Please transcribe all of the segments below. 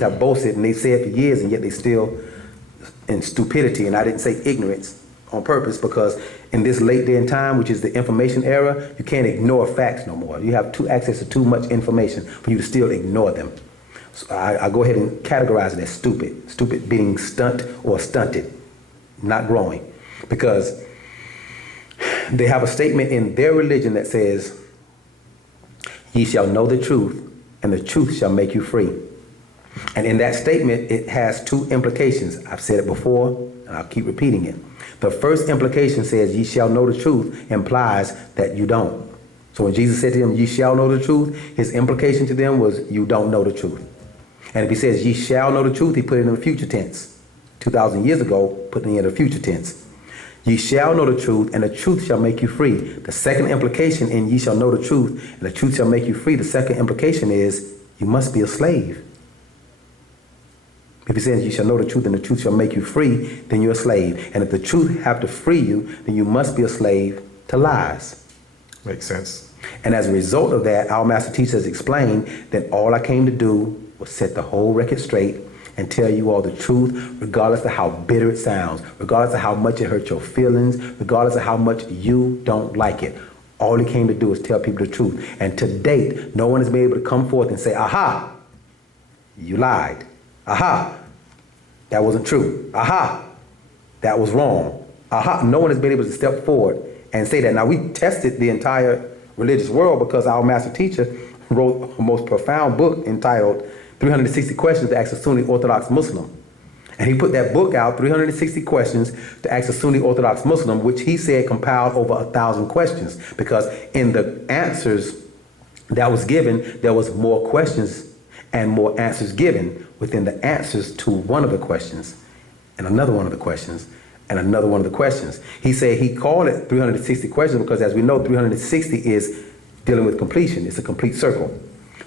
teachers have boasted, and they said for years, and yet they still in stupidity. And I didn't say ignorance on purpose, because in this late day and time, which is the information era, you can't ignore facts no more. You have access to too much information for you to still ignore them. So I go ahead and categorize it as stupid. Stupid being stunt or stunted, not growing. Because they have a statement in their religion that says, ye shall know the truth, and the truth shall make you free. And in that statement, it has two implications. I've said it before, and I'll keep repeating it. The first implication says, ye shall know the truth, implies that you don't. So when Jesus said to them, ye shall know the truth, his implication to them was, you don't know the truth. And if he says, ye shall know the truth, he put it in the future tense. 2,000 years ago, putting it in the future tense. Ye shall know the truth, and the truth shall make you free. The second implication in ye shall know the truth, and the truth shall make you free, the second implication is, you must be a slave. If he says you shall know the truth and the truth shall make you free, then you're a slave. And if the truth have to free you, then you must be a slave to lies. Makes sense. And as a result of that, our master teacher has explained that all I came to do was set the whole record straight and tell you all the truth, regardless of how bitter it sounds, regardless of how much it hurts your feelings, regardless of how much you don't like it. All he came to do is tell people the truth. And to date, no one has been able to come forth and say, aha, you lied. Aha, that wasn't true. Aha, that was wrong. Aha, no one has been able to step forward and say that. Now, we tested the entire religious world because our master teacher wrote a most profound book entitled 360 Questions to Ask a Sunni Orthodox Muslim. And he put that book out, 360 Questions to Ask a Sunni Orthodox Muslim, which he said compiled over 1,000 questions, because in the answers that was given, there was more questions and more answers given within the answers to one of the questions, and another one of the questions, and another one of the questions. He said he called it 360 questions because, as we know, 360 is dealing with completion. It's a complete circle.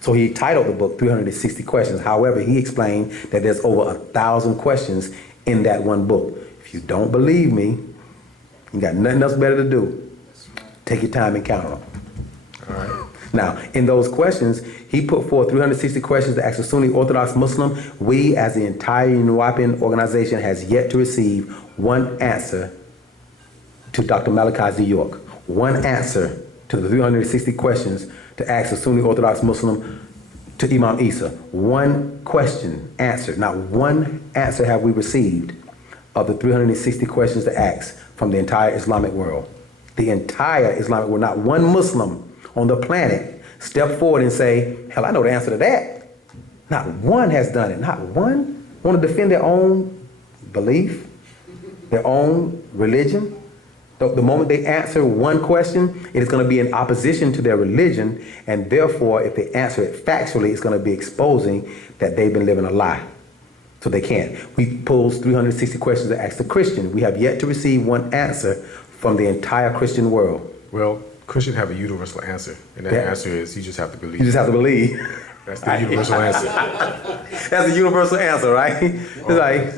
So he titled the book 360 Questions. However, he explained that there's over 1,000 questions in that one book. If you don't believe me, you got nothing else better to do. Take your time and count them. All right. Now, in those questions, he put forth 360 questions to ask a Sunni Orthodox Muslim. We, as the entire Wu-nuwaupian organization, has yet to receive one answer to Dr. Malachi's New York. One answer to the 360 questions to ask a Sunni Orthodox Muslim to Imam Isa. One question answered. Not one answer have we received of the 360 questions to ask from the entire Islamic world. The entire Islamic world, not one Muslim on the planet step forward and say, hell, I know the answer to that. Not one has done it. Not one want to defend their own belief, their own religion. The moment they answer one question, it is going to be in opposition to their religion, and therefore, if they answer it factually, it's going to be exposing that they've been living a lie. So they can't. We posed 360 questions to ask the Christian. We have yet to receive one answer from the entire Christian world. Well, Christians have a universal answer, and that answer is you just have to believe. You just have to believe. That's the universal answer. That's the universal answer, right? It's like,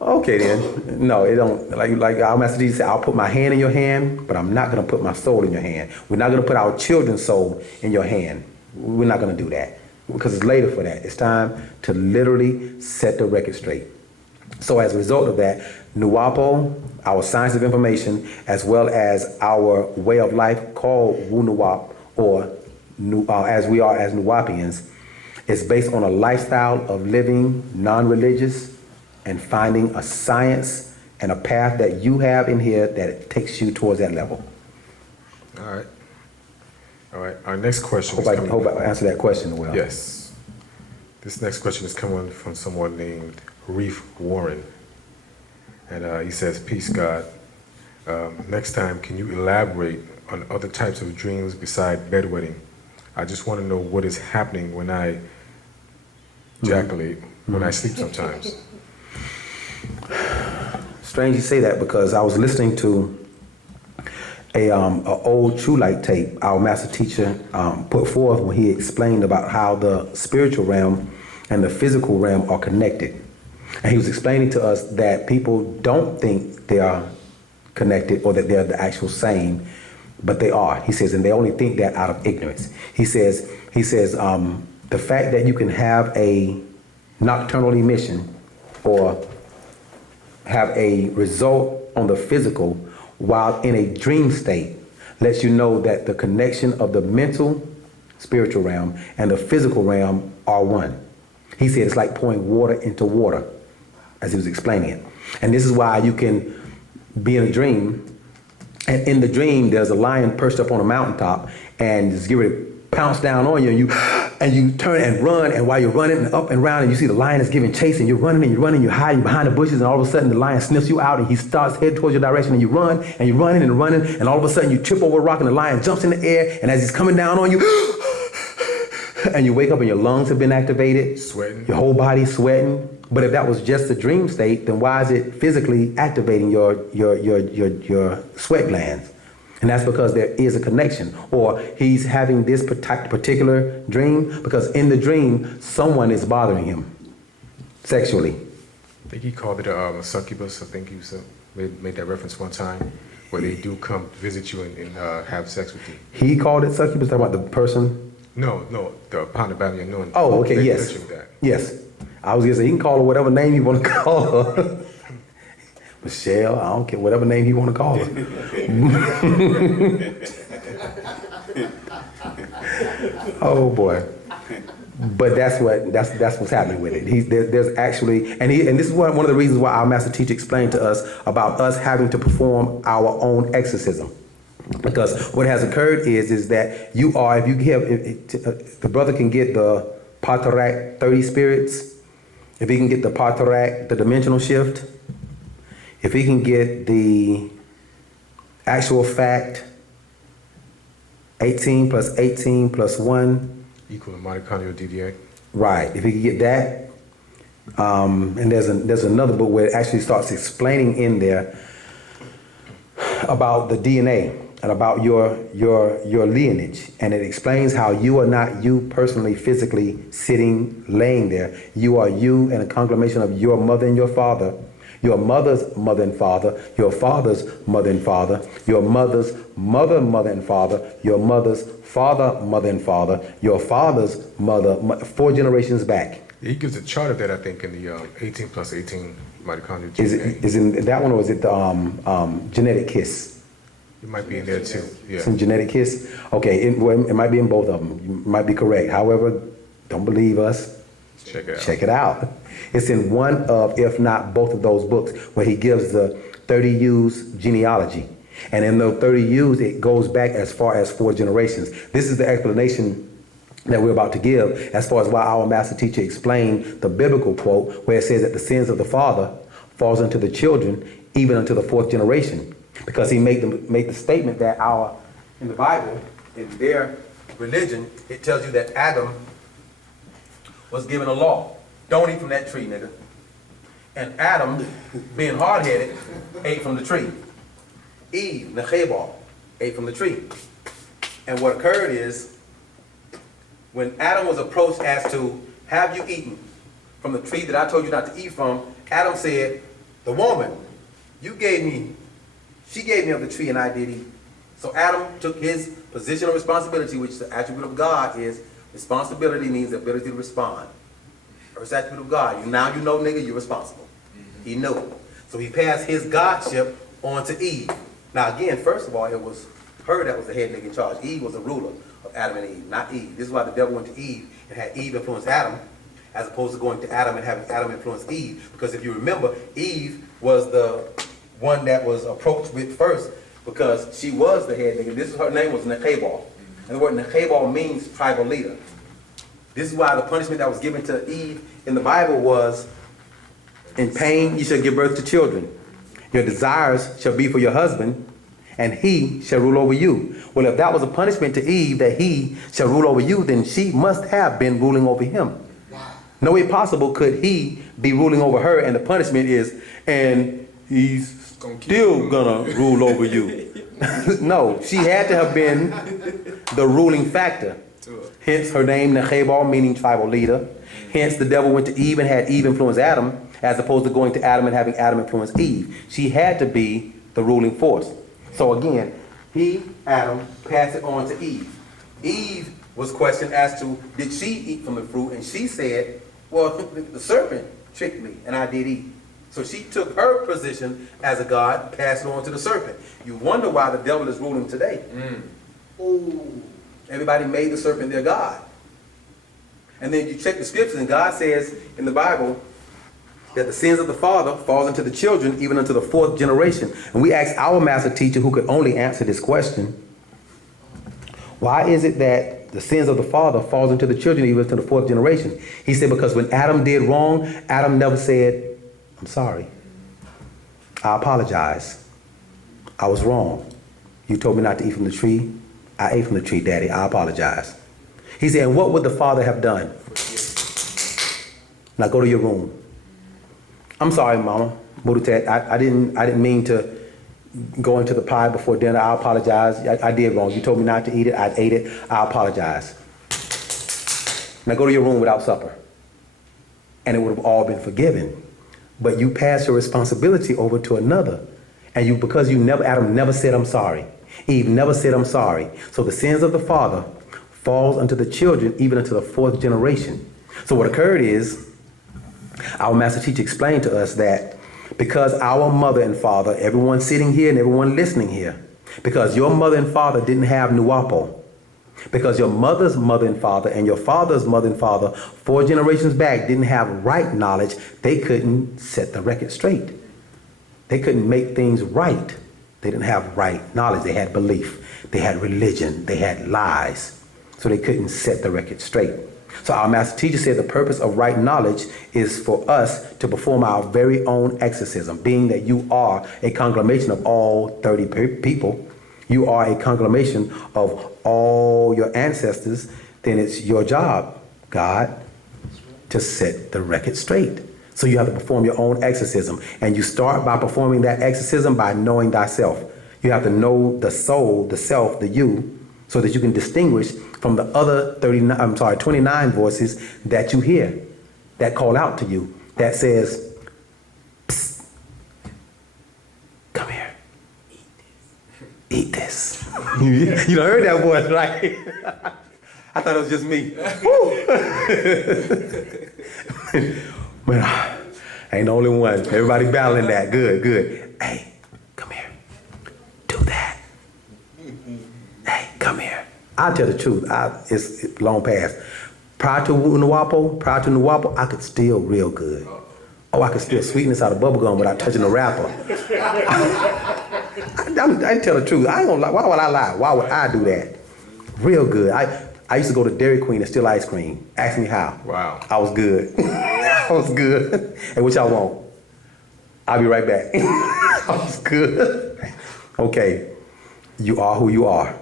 okay then. No, it don't. Like our master Jesus said, I'll put my hand in your hand, but I'm not going to put my soul in your hand. We're not going to put our children's soul in your hand. We're not going to do that because it's later for that. It's time to literally set the record straight. So as a result of that, Wu-nuwaupu, our science of information, as well as our way of life called Wu-nuwaup, or as we are as Wu-nuwaupians, is based on a lifestyle of living non-religious and finding a science and a path that you have in here that takes you towards that level. All right. All right. Our next question Hope I answered that question well. Yes. This next question is coming from someone named Reef Warren. And he says, peace, God. Next time, can you elaborate on other types of dreams beside bedwetting? I just want to know what is happening when I ejaculate, when I sleep sometimes. Strange you say that, because I was listening to a old True Light tape our master teacher put forth when he explained about how the spiritual realm and the physical realm are connected. And he was explaining to us that people don't think they are connected or that they're the actual same, but they are. He says, and they only think that out of ignorance. He says, the fact that you can have a nocturnal emission or have a result on the physical while in a dream state lets you know that the connection of the mental, spiritual realm and the physical realm are one. He said it's like pouring water into water, as he was explaining it. And this is why you can be in a dream, and in the dream there's a lion perched up on a mountaintop and just get ready to pounce down on you, and you turn and run, and while you're running and up and around and you see the lion is giving chase, and you're running, you're hiding behind the bushes, and all of a sudden the lion sniffs you out and he starts heading towards your direction, and you run and you're running and running, and all of a sudden you trip over a rock and the lion jumps in the air, and as he's coming down on you, and you wake up and your lungs have been activated, Sweating. your whole body's sweating. But if that was just a dream state, then why is it physically activating your sweat glands? And that's because there is a connection. Or he's having this particular dream because in the dream, someone is bothering him sexually. I think he called it a succubus. I think he made that reference one time, where they do come visit you and have sex with you. He called it succubus, talking about the person? No, the Pound of Battle Unknown. Oh, okay, they yes. mentioned that. Yes. I was going to say, he can call her whatever name you want to call her. Michelle, I don't care, whatever name you want to call her. Oh boy. But that's what's happening with it. There's actually, and this is one of the reasons why our master teacher explained to us about us having to perform our own exorcism. Because what has occurred is that you are, if you give, the brother can get the Patarak 30 spirits, if he can get the Patarak, the dimensional shift, if he can get the actual fact, 18 plus 18 plus 1. Equal to mitochondrial DDA. Right, if he can get that. And there's another book where it actually starts explaining in there about the DNA and about your lineage. And it explains how you are not you personally, physically sitting, laying there. You are you and a conglomeration of your mother and your father, your mother's mother and father, your father's mother and father, your mother's mother, mother and father, your mother's father, mother and father, your father's mother, 4 generations back. He gives a chart of that, I think, in the 18 plus 18 mitochondrial DNA. Is in that one, or is it the genetic kiss? It might be in there too. Yeah. Some genetic kiss? Okay, it might be in both of them. You might be correct. However, don't believe us. Check it out. Check it out. It's in one of, if not both of those books, where he gives the 30 U's genealogy. And in those 30 U's, it goes back as far as 4 generations. This is the explanation that we're about to give as far as why our master teacher explained the biblical quote where it says that the sins of the father falls into the children, even unto the 4th generation. Because he made the statement that in the Bible, in their religion, it tells you that Adam was given a law. Don't eat from that tree, nigga. And Adam, being hard-headed, ate from the tree. Eve, Nechebal, ate from the tree. And what occurred is, when Adam was approached as to, have you eaten from the tree that I told you not to eat from, Adam said, the woman, she gave me of the tree and I did eat. So Adam took his position of responsibility, which the attribute of God is, responsibility means the ability to respond. First attribute of God, now you know, nigga, you're responsible. He knew it. So he passed his godship on to Eve. Now again, first of all, it was her that was the head nigga in charge. Eve was the ruler of Adam and Eve, not Eve. This is why the devil went to Eve and had Eve influence Adam, as opposed to going to Adam and having Adam influence Eve. Because if you remember, Eve was the one that was approached with first, because she was the head nigga. Her name was Nechebal. And the word Nechebal means tribal leader. This is why the punishment that was given to Eve in the Bible was, in pain you shall give birth to children. Your desires shall be for your husband, and he shall rule over you. Well, if that was a punishment to Eve, that he shall rule over you, then she must have been ruling over him. No way possible could he be ruling over her, and the punishment is, and he's still gonna rule over you. No, she had to have been the ruling factor. Hence her name, Nechebal, meaning tribal leader. Hence the devil went to Eve and had Eve influence Adam, as opposed to going to Adam and having Adam influence Eve. She had to be the ruling force. So again, Adam, passed it on to Eve. Eve was questioned as to, did she eat from the fruit? And she said, Well, the serpent tricked me, and I did eat. So she took her position as a god, passed it on to the serpent. You wonder why the devil is ruling today. Ooh. Everybody made the serpent their god. And then you check the scriptures, and God says in the Bible that the sins of the father falls into the children, even unto the fourth generation. And we asked our master teacher, who could only answer this question, why is it that the sins of the father falls into the children, even to the fourth generation? He said, because when Adam did wrong, Adam never said, I'm sorry. I apologize. I was wrong. You told me not to eat from the tree. I ate from the tree, Daddy. I apologize. He said, and what would the father have done? Now go to your room. I'm sorry, Mama. Murutet, I didn't mean to go into the pie before dinner. I apologize. I did wrong. You told me not to eat it. I ate it. I apologize. Now go to your room without supper. And it would have all been forgiven. But you passed your responsibility over to another. And because Adam never said, I'm sorry. Eve never said, I'm sorry. So the sins of the father falls unto the children, even unto the fourth generation. So what occurred is, our master teacher explained to us that because our mother and father, everyone sitting here and everyone listening here, because your mother and father didn't have Wu-nuwaupu, because your mother's mother and father and your father's mother and father 4 generations back didn't have right knowledge, they couldn't set the record straight. They couldn't make things right. They didn't have right knowledge. They had belief. They had religion. They had lies. So they couldn't set the record straight. So our master teacher said the purpose of right knowledge is for us to perform our very own exorcism, being that you are a conglomeration of all 30 people. You are a conglomeration of all your ancestors. Then it's your job, God, to set the record straight. So you have to perform your own exorcism. And you start by performing that exorcism by knowing thyself. You have to know the soul, the self, the you, so that you can distinguish from the other 29 voices that you hear, that call out to you, that says, psst, come here, eat this. You done heard that voice, right? I thought it was just me. Man, I ain't the only one. Everybody battling that. Good, good. Hey, come here. Do that. Hey, come here. I'll tell the truth. It's long past. Prior to Wu-nuwaupu, I could steal real good. Oh, I could steal sweetness out of bubblegum without touching the wrapper. I tell the truth. I ain't gonna lie. Why would I lie? Why would I do that? Real good. I used to go to Dairy Queen and steal ice cream. Ask me how. Wow. I was good. I was good. Hey, what y'all want? I'll be right back. I was good. Okay. You are who you are.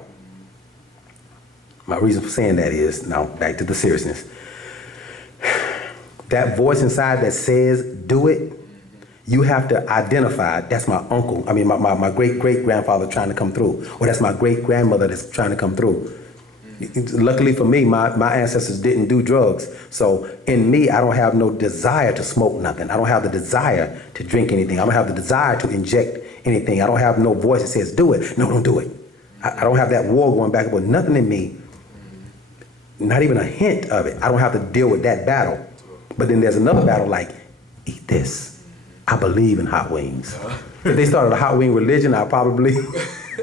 My reason for saying that is, now back to the seriousness. That voice inside that says, do it, you have to identify, that's my uncle, my great-great-grandfather trying to come through, or that's my great-grandmother that's trying to come through. Luckily for me, my ancestors didn't do drugs. So in me, I don't have no desire to smoke nothing. I don't have the desire to drink anything. I don't have the desire to inject anything. I don't have no voice that says, do it. No, don't do it. I don't have that war going back and forth. Nothing in me, not even a hint of it. I don't have to deal with that battle. But then there's another battle like, eat this. I believe in hot wings. If they started a hot wing religion, I'd probably...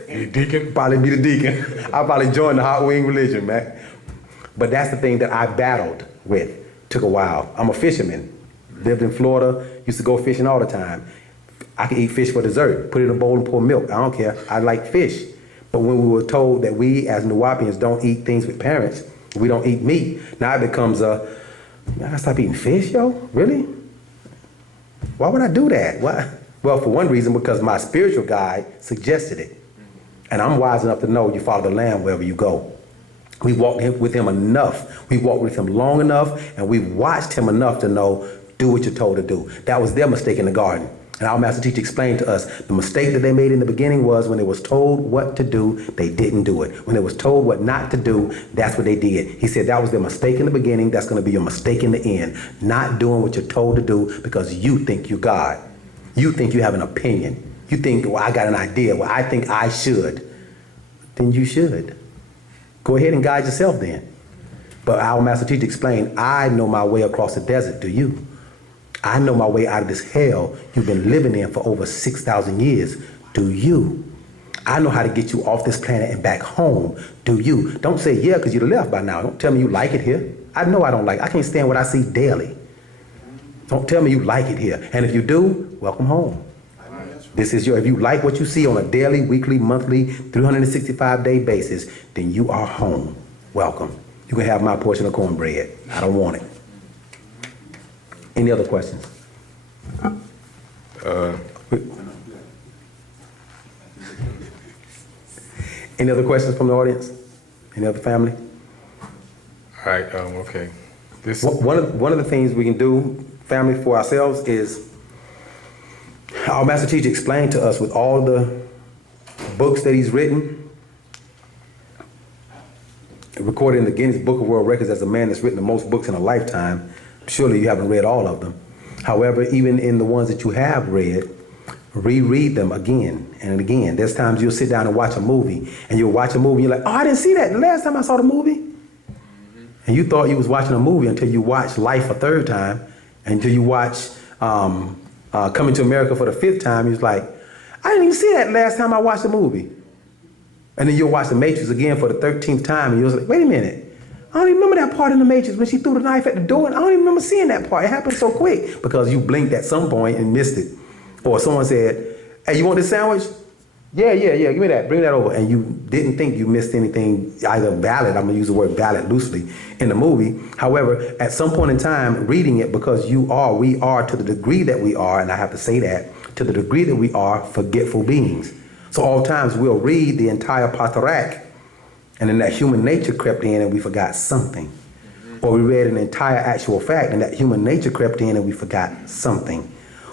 You deacon? Probably be the deacon. I'll probably join the hot wing religion, man. But that's the thing that I battled with. Took a while. I'm a fisherman. Lived in Florida. Used to go fishing all the time. I could eat fish for dessert. Put it in a bowl and pour milk. I don't care. I like fish. But when we were told that we as Nuwaupians don't eat things with parents, we don't eat meat, now it becomes I gotta stop eating fish, yo? Really? Why would I do that? Why? Well, for one reason, because my spiritual guide suggested it. And I'm wise enough to know you follow the Lamb wherever you go. We walked with him enough. We walked with him long enough, and we watched him enough to know, do what you're told to do. That was their mistake in the garden. And our master teacher explained to us, the mistake that they made in the beginning was when they was told what to do, they didn't do it. When they was told what not to do, that's what they did. He said that was their mistake in the beginning, that's going to be your mistake in the end. Not doing what you're told to do because you think you're God. You think you have an opinion. You think, well, I got an idea. Well, I think I should. Then you should. Go ahead and guide yourself then. But our master teacher explained, I know my way across the desert. Do you? I know my way out of this hell you've been living in for over 6,000 years. Do you? I know how to get you off this planet and back home. Do you? Don't say yeah because you left by now. Don't tell me you like it here. I know I don't like it. I can't stand what I see daily. Don't tell me you like it here. And if you do, welcome home. This is if you like what you see on a daily, weekly, monthly, 365-day basis, then you are home. Welcome. You can have my portion of cornbread. I don't want it. Any other questions? Any other questions from the audience? Any other family? All right, okay. One of the things we can do, family, for ourselves is our master teacher explained to us with all the books that he's written, recorded in the Guinness Book of World Records as a man that's written the most books in a lifetime. Surely you haven't read all of them. However, even in the ones that you have read, reread them again and again. There's times you'll sit down and watch a movie, and you'll watch a movie, and you're like, oh, I didn't see that the last time I saw the movie. And you thought you was watching a movie until you watched Life a third time, until you watch Coming to America for the fifth time. You was like, I didn't even see that last time I watched the movie. And then you'll watch The Matrix again for the 13th time, and you're like, wait a minute. I don't even remember that part in The Matrix when she threw the knife at the door, and I don't even remember seeing that part. It happened so quick because you blinked at some point and missed it. Or someone said, hey, you want this sandwich? Yeah, give me that, bring that over. And you didn't think you missed anything either valid, I'm gonna use the word valid loosely, in the movie. However, at some point in time, reading it, because we are to the degree that we are, and I have to say that, to the degree that we are forgetful beings. So all times we'll read the entire Patarak, and then that human nature crept in and we forgot something. Or we read an entire actual fact and that human nature crept in and we forgot something.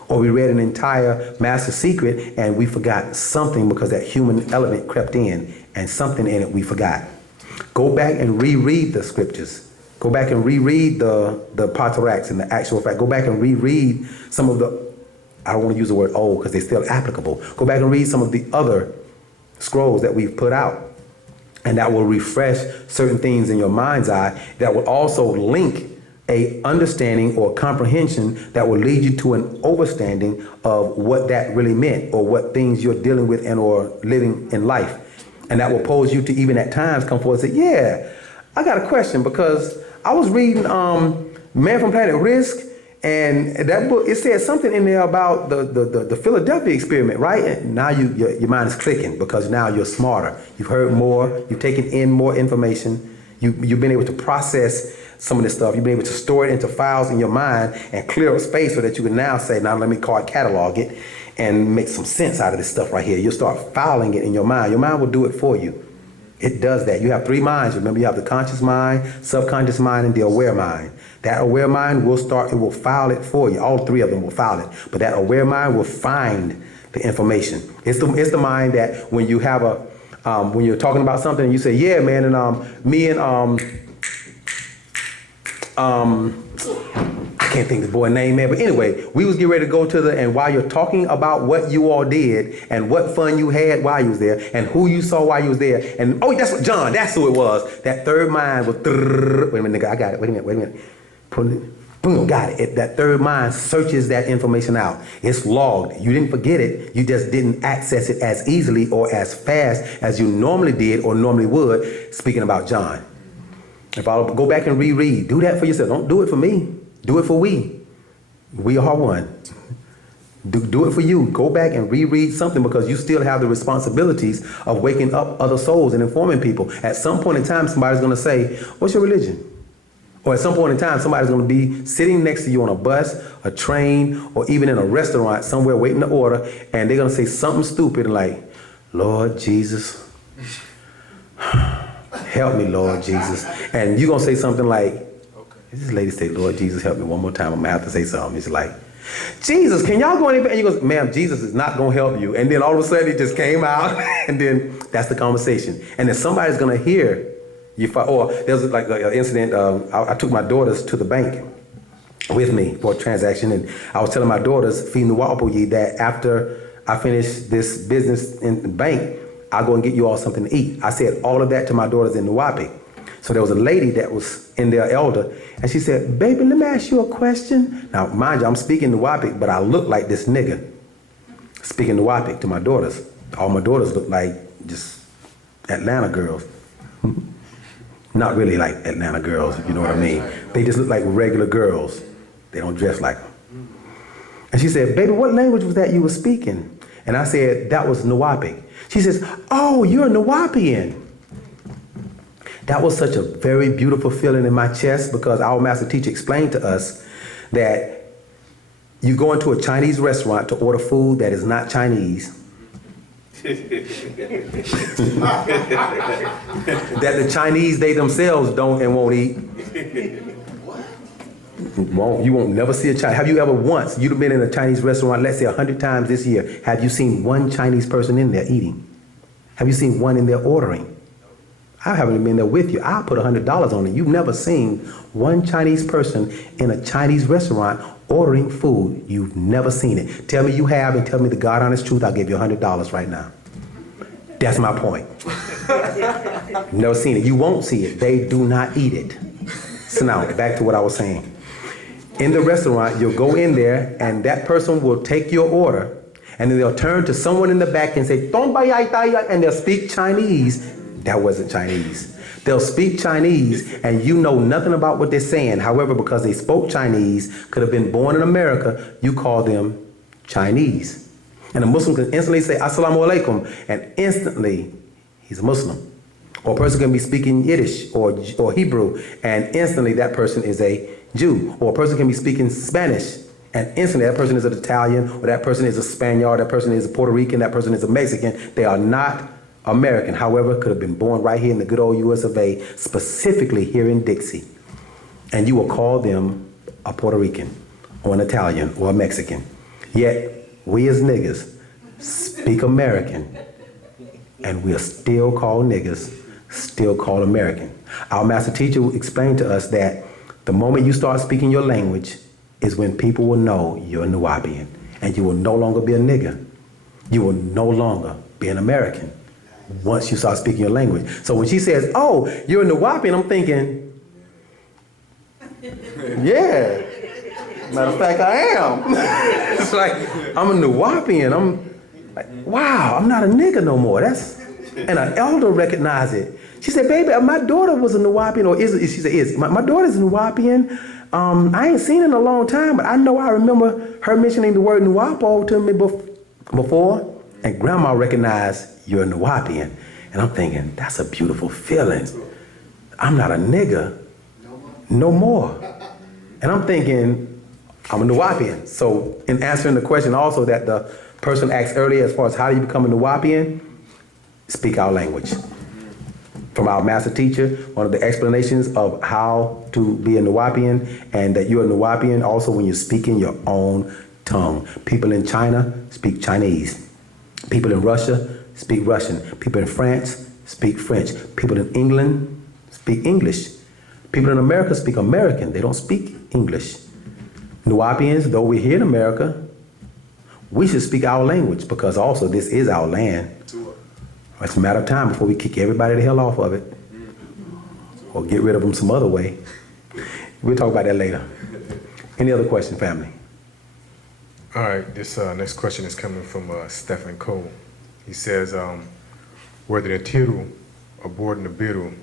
Or we read an entire master secret and we forgot something because that human element crept in and something in it we forgot. Go back and reread the scriptures. Go back and reread the Pataraks and the actual fact. Go back and reread some of the, I don't want to use the word old because they're still applicable. Go back and read some of the other scrolls that we've put out. And that will refresh certain things in your mind's eye. That will also link a understanding or comprehension that will lead you to an overstanding of what that really meant or what things you're dealing with and or living in life. And that will pose you to even at times come forward and say, yeah, I got a question because I was reading Man from Planet Rizq, and that book, it said something in there about the Philadelphia experiment, right? And now your mind is clicking because now you're smarter. You've heard more, you've taken in more information, you've been able to process some of this stuff, you've been able to store it into files in your mind and clear up space so that you can now say, now let me card catalog it and make some sense out of this stuff right here. You'll start filing it in your mind. Your mind will do it for you. It does that. You have three minds. Remember, you have the conscious mind, subconscious mind, and the aware mind. That aware mind will start, it will file it for you. All three of them will file it. But that aware mind will find the information. It's the mind that when you have when you're talking about something and you say, yeah, man, and me and I can't think of the boy's name, man, but anyway, we was getting ready to go to and while you're talking about what you all did and what fun you had while you was there and who you saw while you was there, and oh, that's what John, that's who it was. That third mind was, wait a minute, nigga, I got it, wait a minute. Boom, got it. That third mind searches that information out. It's logged. You didn't forget it. You just didn't access it as easily or as fast as you normally did or normally would, speaking about John. If I'll go back and reread, do that for yourself. Don't do it for me. Do it for we. We are one. Do it for you. Go back and reread something because you still have the responsibilities of waking up other souls and informing people. At some point in time, somebody's going to say, what's your religion? Or at some point in time, somebody's going to be sitting next to you on a bus, a train, or even in a restaurant somewhere waiting to order, and they're going to say something stupid like, Lord Jesus, help me, Lord Jesus. And you're going to say something like, this lady say, Lord Jesus, help me one more time. I'm going to have to say something. It's like, Jesus, can y'all go anywhere? And you go, ma'am, Jesus is not going to help you. And then all of a sudden it just came out. And then that's the conversation. And then somebody's going to hear you. Or there's like an incident. I took my daughters to the bank with me for a transaction. And I was telling my daughters, Wu-nuwaupu, that after I finish this business in the bank, I'll go and get you all something to eat. I said all of that to my daughters in Nuwapi. So there was a lady that was in there, elder, and she said, baby, let me ask you a question. Now, mind you, I'm speaking Nuwaupu, but I look like this nigga speaking Nuwaupu to my daughters. All my daughters look like just Atlanta girls. Not really like Atlanta girls, if you know what I mean. They just look like regular girls. They don't dress like them. And she said, baby, what language was that you were speaking? And I said, that was Nuwaupu. She says, oh, you're a Nuwaupian. That was such a very beautiful feeling in my chest because our master teacher explained to us that you go into a Chinese restaurant to order food that is not Chinese. That the Chinese, they themselves don't and won't eat. You won't never see a Chinese. Have you ever once, you've been in a Chinese restaurant, let's say 100 times this year, have you seen one Chinese person in there eating? Have you seen one in there ordering? I haven't been there with you. I'll put $100 on it. You've never seen one Chinese person in a Chinese restaurant ordering food. You've never seen it. Tell me you have and tell me the God honest truth. I'll give you $100 right now. That's my point. Never seen it. You won't see it. They do not eat it. So now, back to what I was saying. In the restaurant, you'll go in there and that person will take your order and then they'll turn to someone in the back and say, and they'll speak Chinese. That wasn't Chinese. They'll speak Chinese and you know nothing about what they're saying. However, because they spoke Chinese, could have been born in America, you call them Chinese. And a Muslim can instantly say, Assalamu alaikum, and instantly he's a Muslim. Or a person can be speaking Yiddish or Hebrew, and instantly that person is a Jew. Or a person can be speaking Spanish, and instantly that person is an Italian, or that person is a Spaniard, that person is a Puerto Rican, that person is a Mexican. They are not American. However, could have been born right here in the good old US of A, specifically here in Dixie. And you will call them a Puerto Rican, or an Italian, or a Mexican. Yet, we as niggas speak American, and we'll still call niggas, still call American. Our master teacher explained to us that the moment you start speaking your language is when people will know you're a Nuwaupian, and you will no longer be a nigger. You will no longer be an American once you start speaking your language. So when she says, oh, you're a Nuwaupian, I'm thinking, yeah. Matter of fact, I am. It's like, I'm a Nuwaupian. I'm like, wow, I'm not a nigga no more. And an elder recognized it. She said, baby, my daughter was a Nuwaupian, or she said, is. My daughter's a Nuwaupian. I ain't seen her in a long time, but I know I remember her mentioning the word Nuwaupu to me before. And grandma recognized you're a Nuwaupian. And I'm thinking, that's a beautiful feeling. I'm not a nigga no more. And I'm thinking, I'm a Nuwaupian. So in answering the question also that the person asked earlier as far as how do you become a Nuwaupian, speak our language. From our master teacher, one of the explanations of how to be a Nuwaupian and that you're a Nuwaupian also when you're speaking your own tongue. People in China speak Chinese. People in Russia speak Russian. People in France speak French. People in England speak English. People in America speak American. They don't speak English. Nuwaupians, though we're here in America, we should speak our language because also this is our land. It's a matter of time before we kick everybody the hell off of it or get rid of them some other way. We'll talk about that later. Any other question, family? All right, this next question is coming from Stephen Cole. He says, were the Natiru aboard Nibiru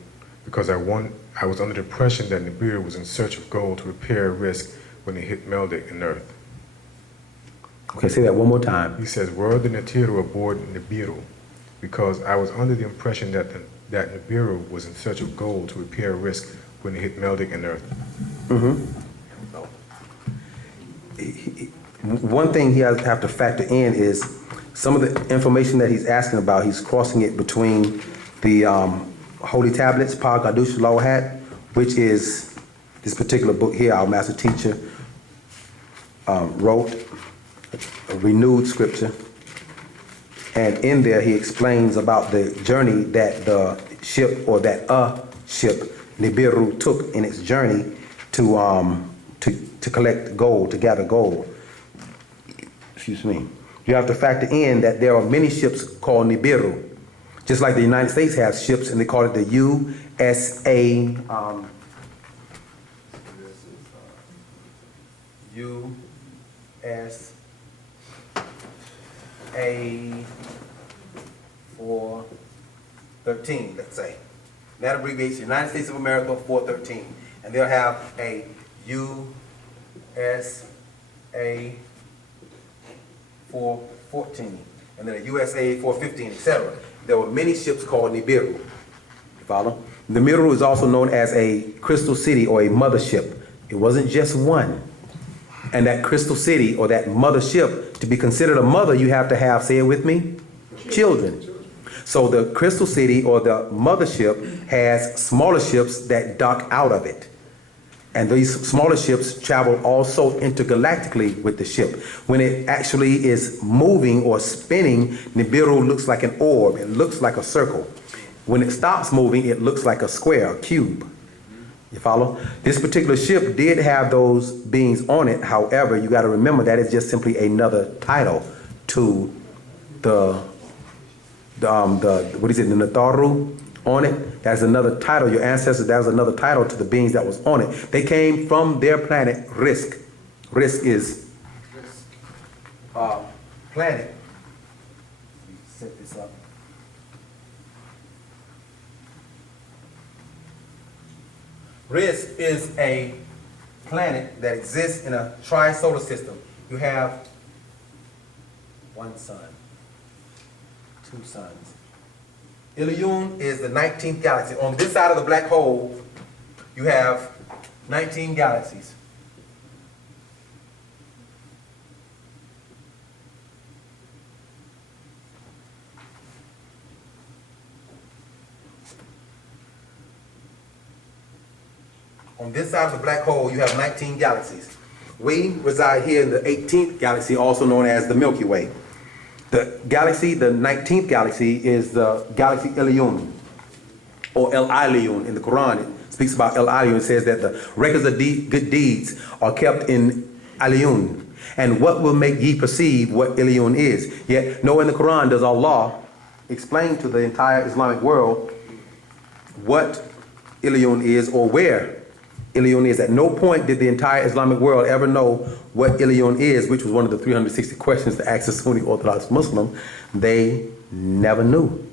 because I was under the impression that Nibiru was in search of gold to repair Rizq when it hit Meldic and Earth. Okay, say that one more time. He says, were the Natiru aboard Nibiru because I was under the impression that Nibiru was in search of gold to repair Rizq when it hit Meldic and Earth. Mm-hmm. One thing he has to have to factor in is some of the information that he's asking about, he's crossing it between the Holy Tablets, Pa Gadush Lohat, which is this particular book here, our master teacher wrote, a renewed scripture. And in there he explains about the journey that the ship, or that a ship, Nibiru, took in its journey to collect gold, to gather gold. Excuse me. You have to factor in that there are many ships called Nibiru. Just like the United States has ships, and they call it the USA, USA 413, let's say. That abbreviates United States of America 413. And they'll have a USA 414, and then a USA 415, etc. There were many ships called Nibiru. You follow? The Nibiru is also known as a crystal city or a mothership. It wasn't just one. And that crystal city or that mothership, to be considered a mother, you have to have, say it with me, children. So the crystal city or the mothership has smaller ships that dock out of it. And these smaller ships travel also intergalactically with the ship. When it actually is moving or spinning, Nibiru looks like an orb. It looks like a circle. When it stops moving, it looks like a square, a cube. You follow? This particular ship did have those beings on it. However, you got to remember that is just simply another title to the what is it, the Natharu on it. That's another title. Your ancestors, that was another title to the beings that was on it. They came from their planet Rizq. Rizq is planet. Let me set this up. Rizq is a planet that exists in a tri-solar system. You have one sun, two suns. Ilion is the 19th galaxy. On this side of the black hole, you have 19 galaxies. On this side of the black hole, you have 19 galaxies. We reside here in the 18th galaxy, also known as the Milky Way. The galaxy, the 19th galaxy, is the galaxy Ilion, or El Ilion. In the Quran, it speaks about El Ilion. It says that the records of good deeds are kept in Ilion. And what will make ye perceive what Ilion is? Yet, nowhere in the Quran does Allah explain to the entire Islamic world what Ilion is or where Ilion is. At no point did the entire Islamic world ever know what Ilion is, which was one of the 360 questions to ask a Sunni Orthodox Muslim. They never knew.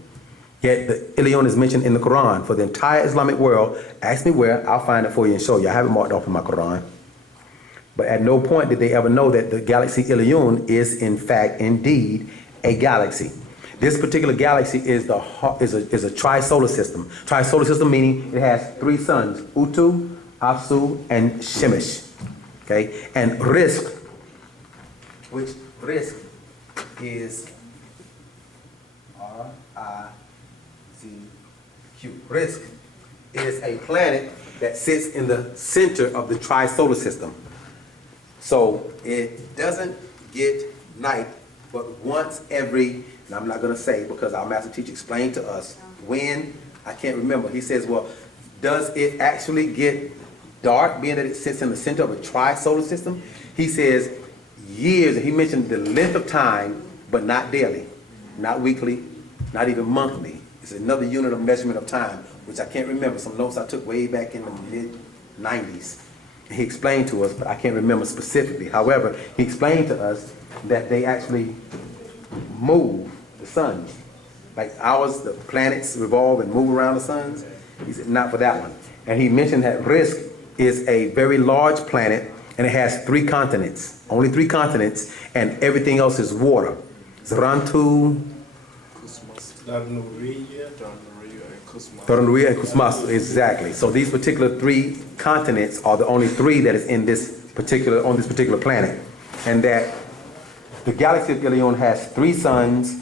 Yet the Ilion is mentioned in the Quran for the entire Islamic world. Ask me where, I'll find it for you and show you. I have it marked off in my Quran. But at no point did they ever know that the galaxy Ilion is in fact, indeed, a galaxy. This particular galaxy is a tri-solar system. Tri-solar system meaning it has three suns, Utu, Apsu, and Shemesh. Okay, and Rizq, which Rizq is R-I-Z-Q. Rizq is a planet that sits in the center of the tri-solar system. So it doesn't get night, but once every, and I'm not going to say because our master teacher explained to us when, I can't remember. He says, well, does it actually get dark, being that it sits in the center of a tri-solar system? He says years, and he mentioned the length of time, but not daily, not weekly, not even monthly. It's another unit of measurement of time, which I can't remember. Some notes I took way back in the mid-90s. He explained to us, but I can't remember specifically. However, he explained to us that they actually move the suns. Like ours, the planets revolve and move around the suns. He said, not for that one. And he mentioned that Rizq is a very large planet, and it has 3 continents, only 3 continents, and everything else is water. Zarantu, Taranuriya, and Kusmas, exactly. So these particular 3 continents are the only 3 that is in this particular, on this particular planet. And that the galaxy of Ilion has 3 suns,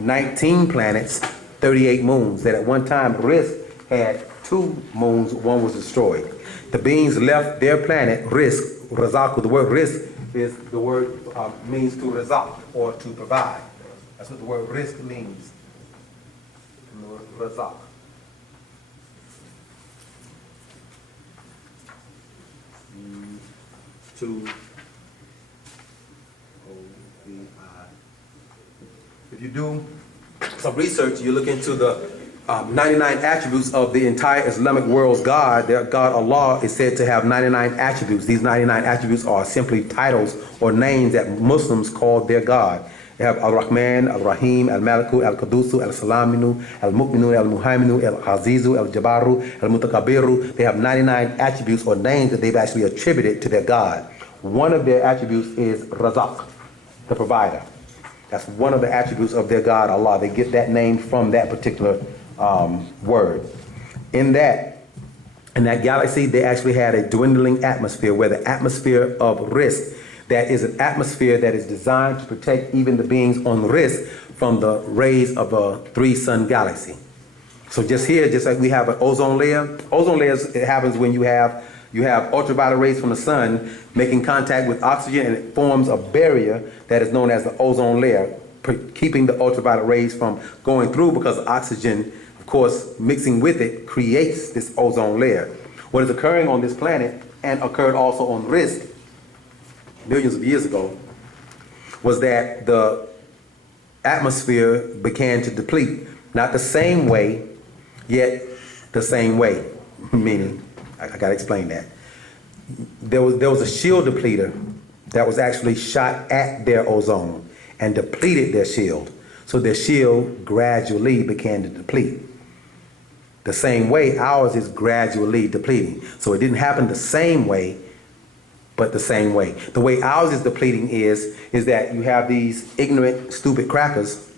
19 planets, 38 moons. That at one time Rizq had 2 moons, one was destroyed. The beings left their planet, Rizq, Razaku. The word Rizq is the word means to razak, or to provide. That's what the word Rizq means. The word razak. To O-V-I. If you do some research, you look into the 99 attributes of the entire Islamic world's God. Their God Allah is said to have 99 attributes. These 99 attributes are simply titles or names that Muslims call their God. They have Al-Rahman, Al-Rahim, Al-Maliku, Al-Qudusu, Al-Salaminu, Al-Mu'minu, Al-Muhaiminu, Al-Azizu, Al-Jabaru, Al-Mutakabiru. They have 99 attributes or names that they've actually attributed to their God. One of their attributes is Rizq, the provider. That's one of the attributes of their God, Allah. They get that name from that particular word. In that galaxy, they actually had a dwindling atmosphere where the atmosphere of Rizq, that is an atmosphere that is designed to protect even the beings on Rizq from the rays of a 3-sun galaxy. So just here, just like we have an ozone layer, it happens when you have ultraviolet rays from the sun making contact with oxygen, and it forms a barrier that is known as the ozone layer, keeping the ultraviolet rays from going through, because oxygen, of course, mixing with it creates this ozone layer. What is occurring on this planet, and occurred also on Rizq millions of years ago, was that the atmosphere began to deplete. Not the same way, yet the same way. Meaning, I gotta explain that. There was a shield depleter that was actually shot at their ozone and depleted their shield. So their shield gradually began to deplete. The same way ours is gradually depleting. So it didn't happen the same way, but the same way. The way ours is depleting is that you have these ignorant, stupid crackers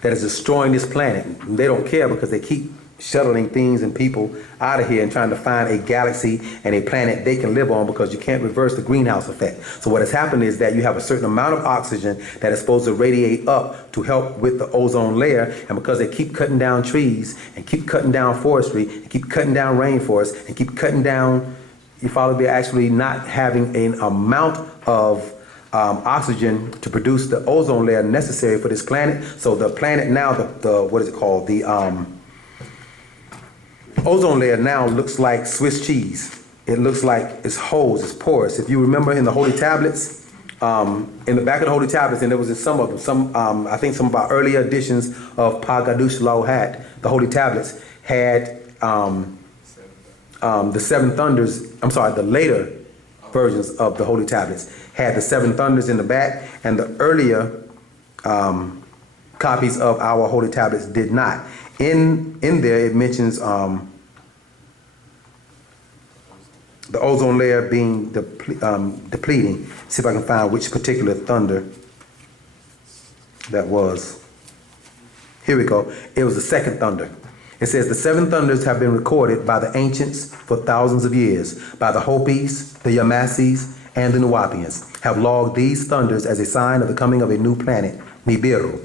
that is destroying this planet. And they don't care because they keep shuttling things and people out of here and trying to find a galaxy and a planet they can live on, because you can't reverse the greenhouse effect. So what has happened is that you have a certain amount of oxygen that is supposed to radiate up to help with the ozone layer, and because they keep cutting down trees and keep cutting down forestry and keep cutting down rainforests and keep cutting down, you follow, they're actually not having an amount of oxygen to produce the ozone layer necessary for this planet. So the planet now, the what is it called? The ozone layer now looks like Swiss cheese. It looks like it's holes, it's porous. If you remember in the Holy Tablets, in the back of the Holy Tablets, and there was in some of them, I think some of our earlier editions of Pt.2, the Holy Tablets, had the 7 thunders, the later versions of the Holy Tablets had the 7 thunders in the back, and the earlier copies of our Holy Tablets did not. In there, it mentions the ozone layer being depleting. See if I can find which particular thunder that was. Here we go. It was the second thunder. It says the 7 thunders have been recorded by the ancients for thousands of years. By the Hopis, the Yamasis, and the Nuwaupians have logged these thunders as a sign of the coming of a new planet, Nibiru.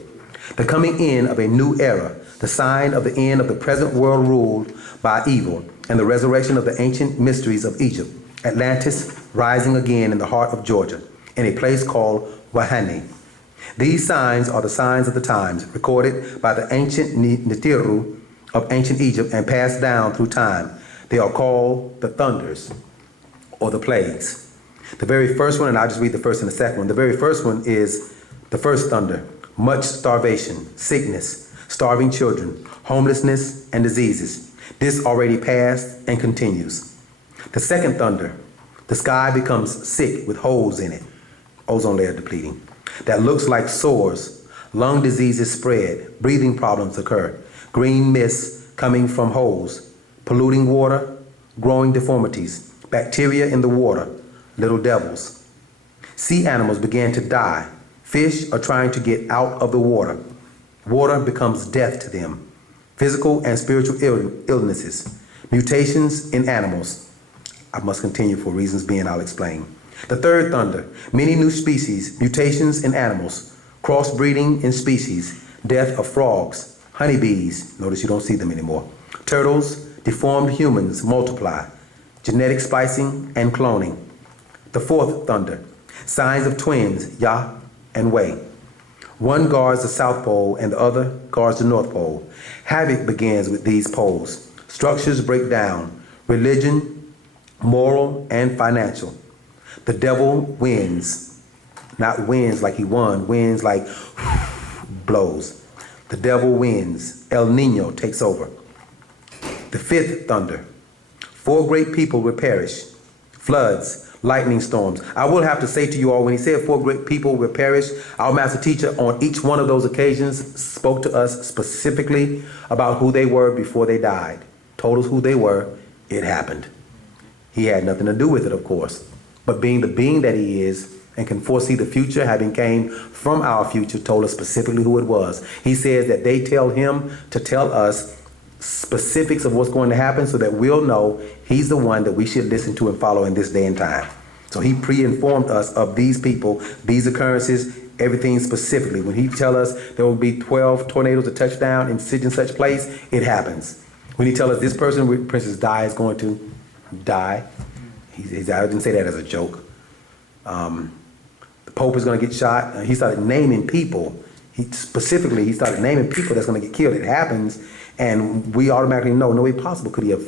The coming in of a new era, the sign of the end of the present world ruled by evil, and the resurrection of the ancient mysteries of Egypt, Atlantis rising again in the heart of Georgia, in a place called Wahani. These signs are the signs of the times, recorded by the ancient Nitiru of ancient Egypt and passed down through time. They are called the thunders, or the plagues. The very first one, and I'll just read the first and the second one. The very first one is the first thunder: much starvation, sickness, starving children, homelessness, and diseases. This already passed and continues. The second thunder: the sky becomes sick with holes in it, ozone layer depleting, that looks like sores, lung diseases spread, breathing problems occur, green mist coming from holes, polluting water, growing deformities, bacteria in the water, little devils. Sea animals began to die. Fish are trying to get out of the water. Water becomes death to them. Physical and spiritual illnesses, mutations in animals. I must continue for reasons being I'll explain. The third thunder: many new species, mutations in animals, crossbreeding in species, death of frogs, honeybees, notice you don't see them anymore, turtles, deformed humans multiply, genetic splicing and cloning. The fourth thunder: signs of twins, Yah and Wei. One guards the South Pole and the other guards the North Pole. Havoc begins with these poles. Structures break down. Religion, moral, and financial. The devil wins. Not winds like he won, winds like blows. The devil wins. El Nino takes over. The fifth thunder. 4 great people will perish. Floods, lightning storms. I will have to say to you all, when he said 4 great people will perish, our master teacher on each one of those occasions spoke to us specifically about who they were before they died. Told us who they were. It happened. He had nothing to do with it, of course. But being the being that he is and can foresee the future, having came from our future, told us specifically who it was. He says that they tell him to tell us specifics of what's going to happen so that we'll know he's the one that we should listen to and follow in this day and time. So he pre-informed us of these people, these occurrences, everything specifically. When he tell us there will be 12 tornadoes to touch down in such and such place, it happens. When he tell us this person with Princess Di is going to die, I didn't say that as a joke. The Pope is going to get shot. He started naming people. He started naming people that's going to get killed. It happens, and we automatically know no way possible could he have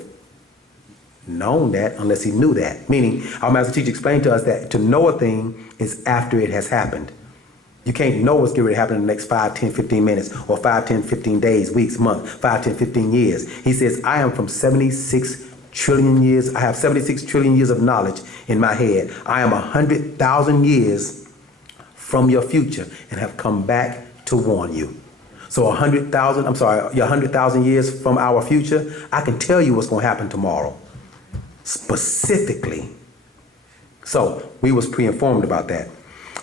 known that unless he knew that. Meaning, our master teacher explained to us that to know a thing is after it has happened. You can't know what's going to happen in the next 5, 10, 15 minutes, or 5, 10, 15 days, weeks, months, 5, 10, 15 years. He says, I am from 76 trillion years. I have 76 trillion years of knowledge in my head. I am 100,000 years from your future and have come back to warn you. So 100,000 years from our future, I can tell you what's going to happen tomorrow, specifically. So we was pre-informed about that.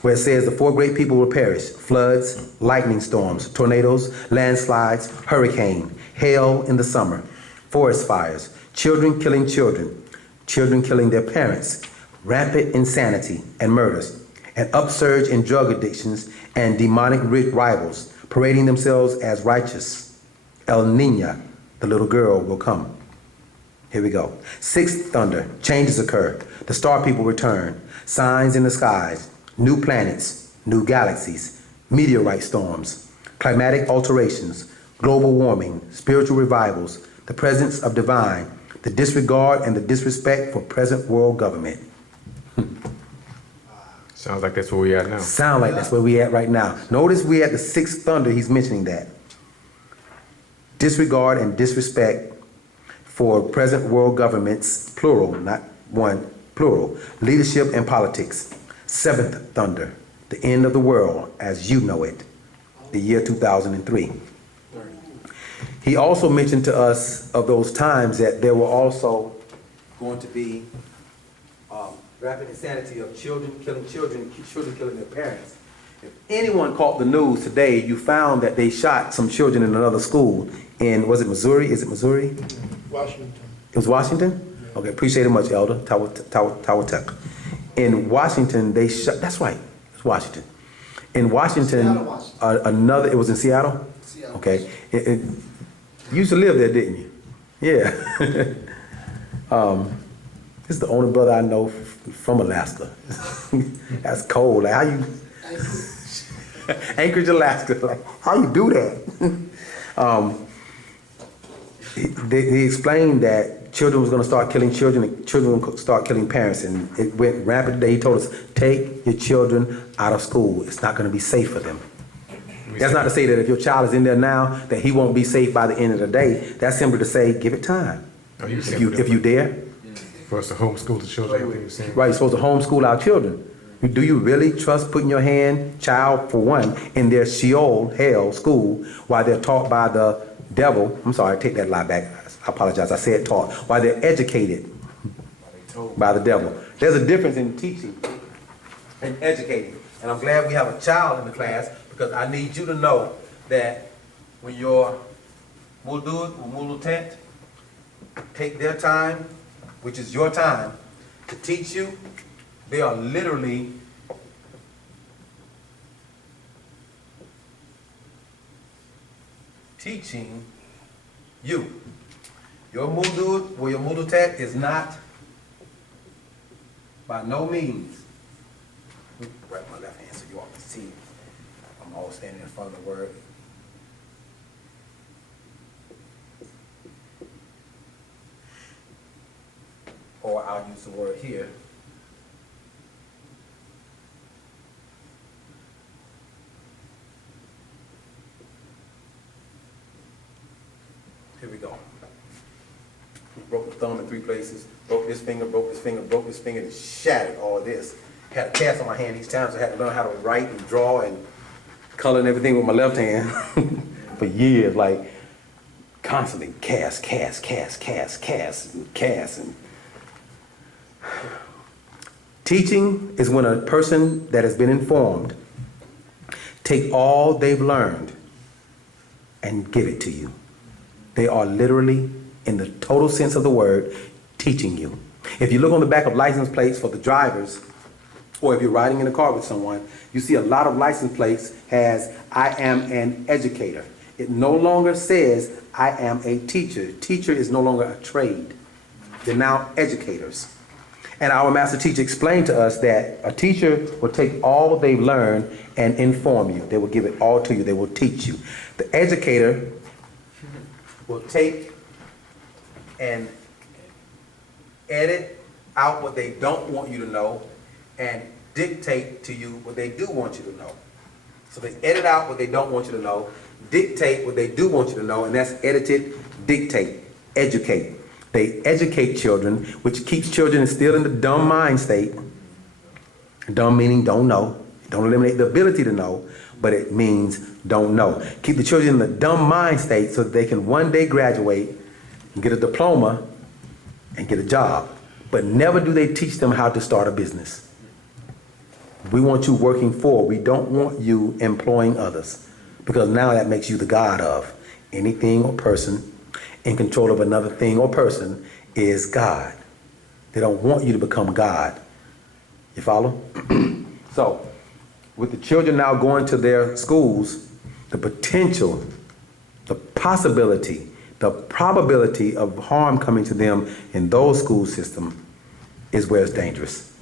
Where it says the 4 great people will perish: floods, lightning storms, tornadoes, landslides, hurricane, hail in the summer, forest fires, children killing children, children killing their parents, rampant insanity and murders, an upsurge in drug addictions and demonic rivals parading themselves as righteous. El Nina, the little girl, will come. Here we go. 6th thunder, changes occur. The star people return. Signs in the skies, new planets, new galaxies, meteorite storms, climatic alterations, global warming, spiritual revivals, the presence of divine, the disregard and the disrespect for present world government. Sounds like that's where we at now. Sound like that's where we at right now. Notice we at the 6th thunder, he's mentioning that. Disregard and disrespect for present world governments, plural, not one, plural. Leadership and politics. 7th thunder, the end of the world as you know it, the year 2003. He also mentioned to us of those times that there were also going to be rapid insanity of children killing their parents. If anyone caught the news today, you found that they shot some children in another school in, was it Missouri? Is it Missouri? Washington. It was Washington? Yeah. Okay, appreciate it much, Elder. Tawatek. In Washington, they shot, that's right, it's Washington. In Washington, Seattle, it was in Seattle? Seattle. Okay. You used to live there, didn't you? Yeah. This is the only brother I know from Alaska. That's cold. Like, how you... Anchorage, Alaska. Like, how you do that? He explained that children was going to start killing children, and children were going to start killing parents, and it went rampant today. He told us, take your children out of school. It's not going to be safe for them. That's not to say that if your child is in there now, that he won't be safe by the end of the day. That's simply to say, give it time. Oh, If you dare. For us to homeschool the children, I think you're saying. Right, you're supposed to homeschool our children. Do you really trust putting your child, for one, in their Sheol, hell, school, while they're taught by the devil? I'm sorry, I take that lie back. I apologize, I said taught. While they're educated by the devil. There's a difference in teaching and educating. And I'm glad we have a child in the class, because I need you to know that when your Wu-nuwaupu take their time, which is your time, to teach you, they are literally teaching you. Your Wu-nuwaupu is not, by no means, right my left hand so you all can see. I'm all standing in front of the word. Or I'll use the word here. Here we go. He broke the thumb in 3 places, broke this finger, broke this finger, broke this finger, and shattered all this. Had a cast on my hand each time, so I had to learn how to write and draw and color and everything with my left hand for years, like constantly cast. And teaching is when a person that has been informed take all they've learned and give it to you. They are literally, in the total sense of the word, teaching you. If you look on the back of license plates for the drivers, or if you're riding in a car with someone, you see a lot of license plates has, I am an educator. It no longer says, I am a teacher. Teacher is no longer a trade. They're now educators. And our master teacher explained to us that a teacher will take all they've learned and inform you. They will give it all to you. They will teach you. The educator will take and edit out what they don't want you to know and dictate to you what they do want you to know. So they edit out what they don't want you to know, dictate what they do want you to know, and that's edited, dictate, educate. They educate children, which keeps children still in the dumb mind state. Dumb meaning don't know. Don't eliminate the ability to know, but it means don't know. Keep the children in the dumb mind state so that they can one day graduate and get a diploma and get a job. But never do they teach them how to start a business. We want you working for. We don't want you employing others, because now that makes you the God of anything or person in control of another thing or person is God. They don't want you to become God. You follow? So, with the children now going to their schools, the potential, the possibility, the probability of harm coming to them in those school systems is where it's dangerous.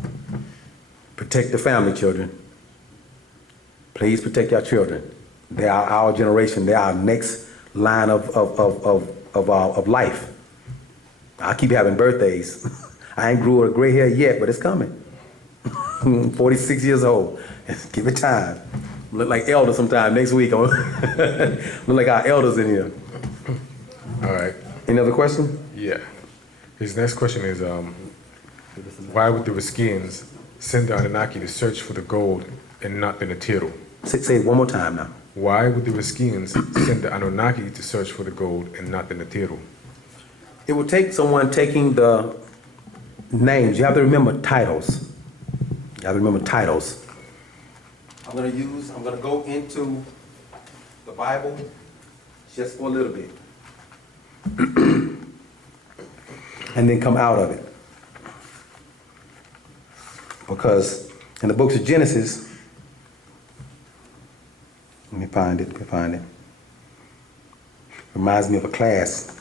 Protect the family, children. Please protect your children. They are our generation. They are our next line of life. I keep having birthdays. I ain't grew a gray hair yet, but it's coming. 46 years old. Give it time. Look like elders sometime next week. Look like our elders in here. All right. Any other question? Yeah. His next question is, why would the Rizqians send the Anunnaki to search for the gold and not the Natiru? Say it one more time now. Why would the Rizqians send the Anunnaki to search for the gold and not the Natiru? It will take someone taking the names. You have to remember titles. You have to remember titles. I'm going to go into the Bible just for a little bit. And then come out of it. Because in the books of Genesis, let me find it. Reminds me of a class.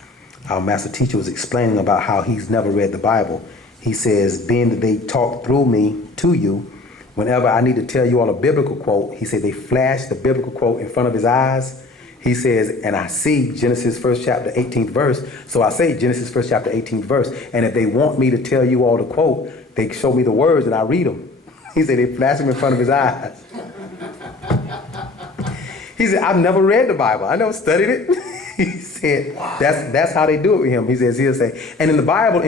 Our master teacher was explaining about how he's never read the Bible. He says, being that they talk through me to you, whenever I need to tell you all a biblical quote, he said they flash the biblical quote in front of his eyes. He says, and I see Genesis 1st chapter 18th verse. So I say Genesis 1st chapter 18th verse. And if they want me to tell you all the quote, they show me the words and I read them. He said they flash them in front of his eyes. He said, I've never read the Bible. I never studied it. He said, that's how they do it with him. He says, he'll say, and in the Bible,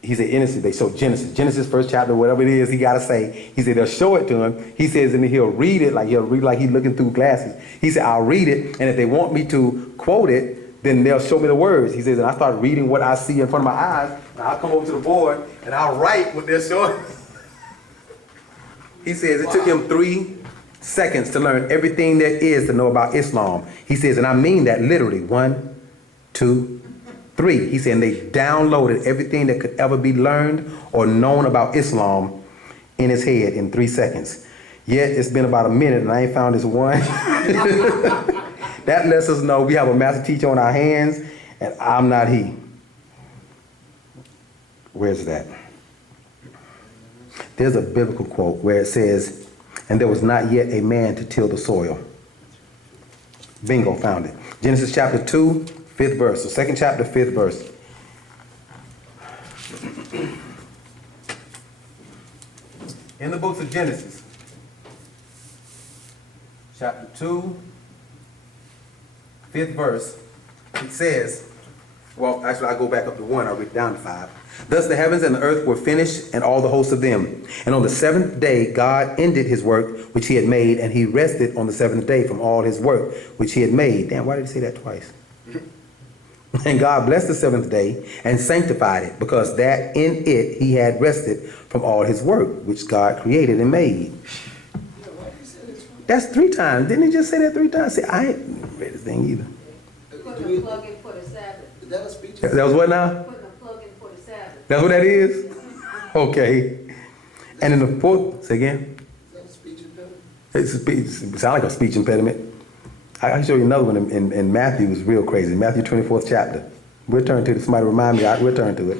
he said, they show Genesis first chapter, whatever it is, he got to say. He said, they'll show it to him. He says, and he'll read it like he's looking through glasses. He said, I'll read it, and if they want me to quote it, then they'll show me the words. He says, and I start reading what I see in front of my eyes, and I'll come over to the board, and I'll write what they're showing. He says, it took him 3 seconds to learn everything there is to know about Islam. He says, and I mean that literally, 1, 2, 3. He said, and they downloaded everything that could ever be learned or known about Islam in his head in 3 seconds. Yet it's been about a minute and I ain't found this one. That lets us know we have a master teacher on our hands and I'm not he. Where's that? There's a biblical quote where it says, and there was not yet a man to till the soil. Bingo, found it. Genesis chapter 2, 5th verse. So 2nd chapter, 5th verse. In the books of Genesis, chapter 2, 5th verse, it says, well, actually, I go back up to 1, I read down to 5. Thus the heavens and the earth were finished, and all the hosts of them. And on the seventh day, God ended his work which he had made, and he rested on the seventh day from all his work which he had made. Damn, why did he say that twice? And God blessed the seventh day and sanctified it, because that in it he had rested from all his work which God created and made. That's 3 times. Didn't he just say that 3 times? See, I ain't read the thing either. Putting a plug in for the Sabbath. Is that a speech? That was what now? Putting a plug in for the Sabbath. That's what that is? Okay. And in the 4th, say again? Is that a speech impediment? It's a speech, it sounds like a speech impediment. I can show you another one in Matthew. It's real crazy. Matthew 24th chapter. We'll turn to it. Somebody remind me. We'll turn to it.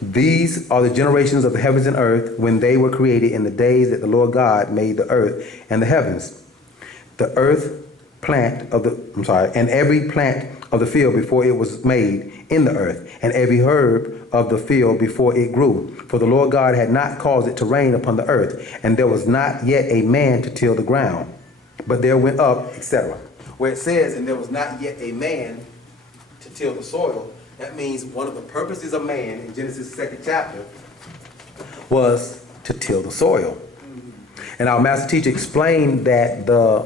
These are the generations of the heavens and earth when they were created in the days that the Lord God made the earth and the heavens. The earth plant of the, and every plant of the field before it was made in the earth, and every herb of the field before it grew. For the Lord God had not caused it to rain upon the earth, and there was not yet a man to till the ground. But there went up, etc. Where it says, and there was not yet a man to till the soil, that means one of the purposes of man in Genesis 2nd chapter was to till the soil. And our master teacher explained that the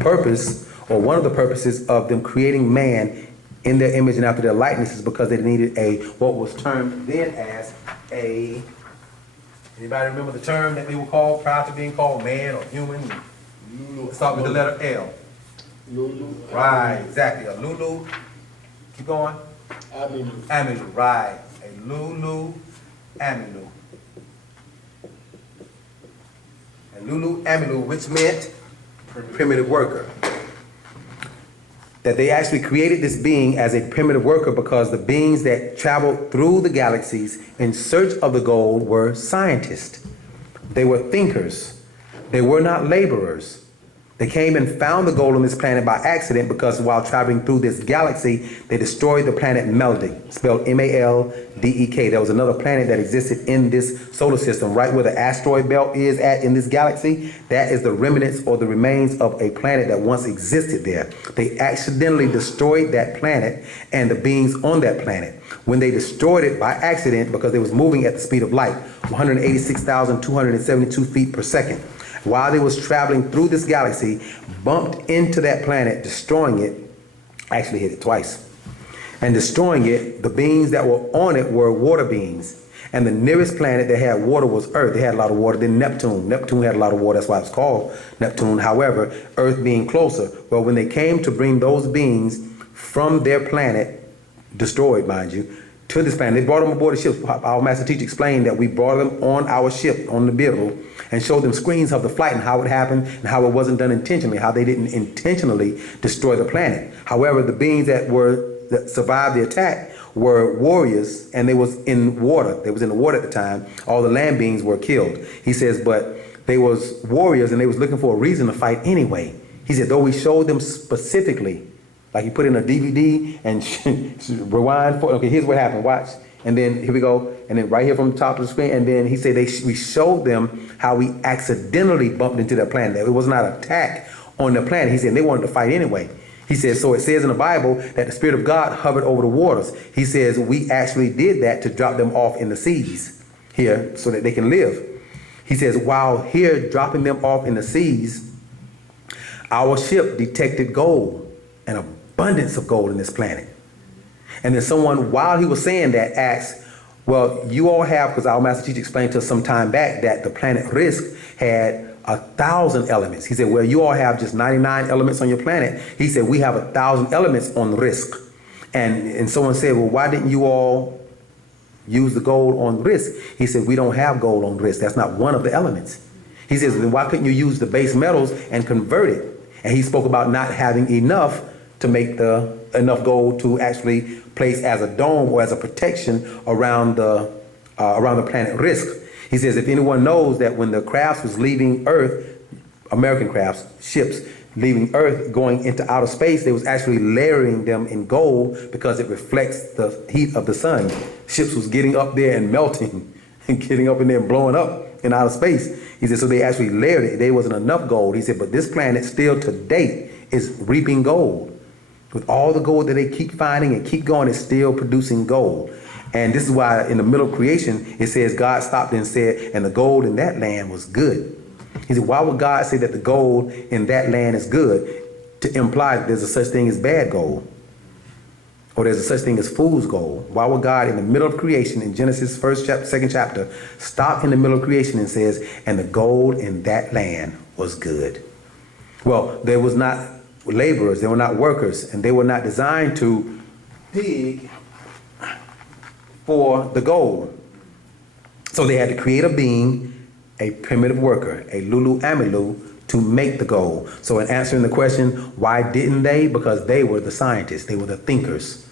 purpose, or one of the purposes of them creating man in their image and after their likeness, is because they needed what was termed then as anybody remember the term that they were called prior to being called man or human? Start with the letter L. Lulu. Right, exactly. A Lulu. Keep going. Amilu, right. A Lulu Amilu. And Lulu Amilu, which meant primitive worker. That they actually created this being as a primitive worker because the beings that traveled through the galaxies in search of the gold were scientists. They were thinkers. They were not laborers. They came and found the gold on this planet by accident because while traveling through this galaxy, they destroyed the planet Meldek, spelled M-A-L-D-E-K. There was another planet that existed in this solar system, right where the asteroid belt is at in this galaxy. That is the remnants or the remains of a planet that once existed there. They accidentally destroyed that planet and the beings on that planet. When they destroyed it by accident, because it was moving at the speed of light, 186,272 feet per second, while they was traveling through this galaxy, bumped into that planet, destroying it, actually hit it twice. And destroying it, the beings that were on it were water beings. And the nearest planet that had water was Earth. They had a lot of water. Then Neptune. Neptune had a lot of water. That's why it's called Neptune. However, Earth being closer. Well, when they came to bring those beings from their planet, destroyed, mind you, to this planet, they brought them aboard the ship. Our master teacher explained that we brought them on our ship, on the Bible, and showed them screens of the flight and how it happened and how it wasn't done intentionally, how they didn't intentionally destroy the planet. However, the beings that survived the attack were warriors, and they was in water. They was in the water at the time. All the land beings were killed. He says, but they was warriors and they was looking for a reason to fight anyway. He said, though we showed them specifically, like you put in a DVD and rewind for, okay, here's what happened, watch. And then here we go, and then right here from the top of the screen, and then he said we showed them how we accidentally bumped into their planet. It was not an attack on the planet. He said they wanted to fight anyway. He says, so it says in the Bible that the Spirit of God hovered over the waters. He says we actually did that to drop them off in the seas here so that they can live. He says while here dropping them off in the seas, our ship detected gold, an abundance of gold in this planet. And then someone, while he was saying that, asked, well, you all have, because our master teacher explained to us some time back that the planet Rizq had 1,000 elements. He said, well, you all have just 99 elements on your planet. He said, we have 1,000 elements on Rizq. And someone said, well, why didn't you all use the gold on Rizq? He said, we don't have gold on Rizq. That's not one of the elements. He says, then why couldn't you use the base metals and convert it? And he spoke about not having enough to make enough gold to actually place as a dome or as a protection around the planet Rizq. He says if anyone knows that when the crafts was leaving Earth, American crafts, ships leaving Earth going into outer space, they was actually layering them in gold because it reflects the heat of the sun. Ships was getting up there and melting and getting up in there and blowing up in outer space. He said so they actually layered it. There wasn't enough gold. He said but this planet still to date is reaping gold. With all the gold that they keep finding and keep going, it's still producing gold. And this is why in the middle of creation, it says God stopped and said, and the gold in that land was good. He said, why would God say that the gold in that land is good? To imply that there's a such thing as bad gold. Or there's a such thing as fool's gold. Why would God in the middle of creation, in Genesis first chapter, second chapter, stop in the middle of creation and says, and the gold in that land was good? Well, there was not laborers, they were not workers, and they were not designed to dig for the gold. So they had to create a being, a primitive worker, a Lulu-amilu, to make the gold. So in answering the question, why didn't they? Because they were the scientists, they were the thinkers.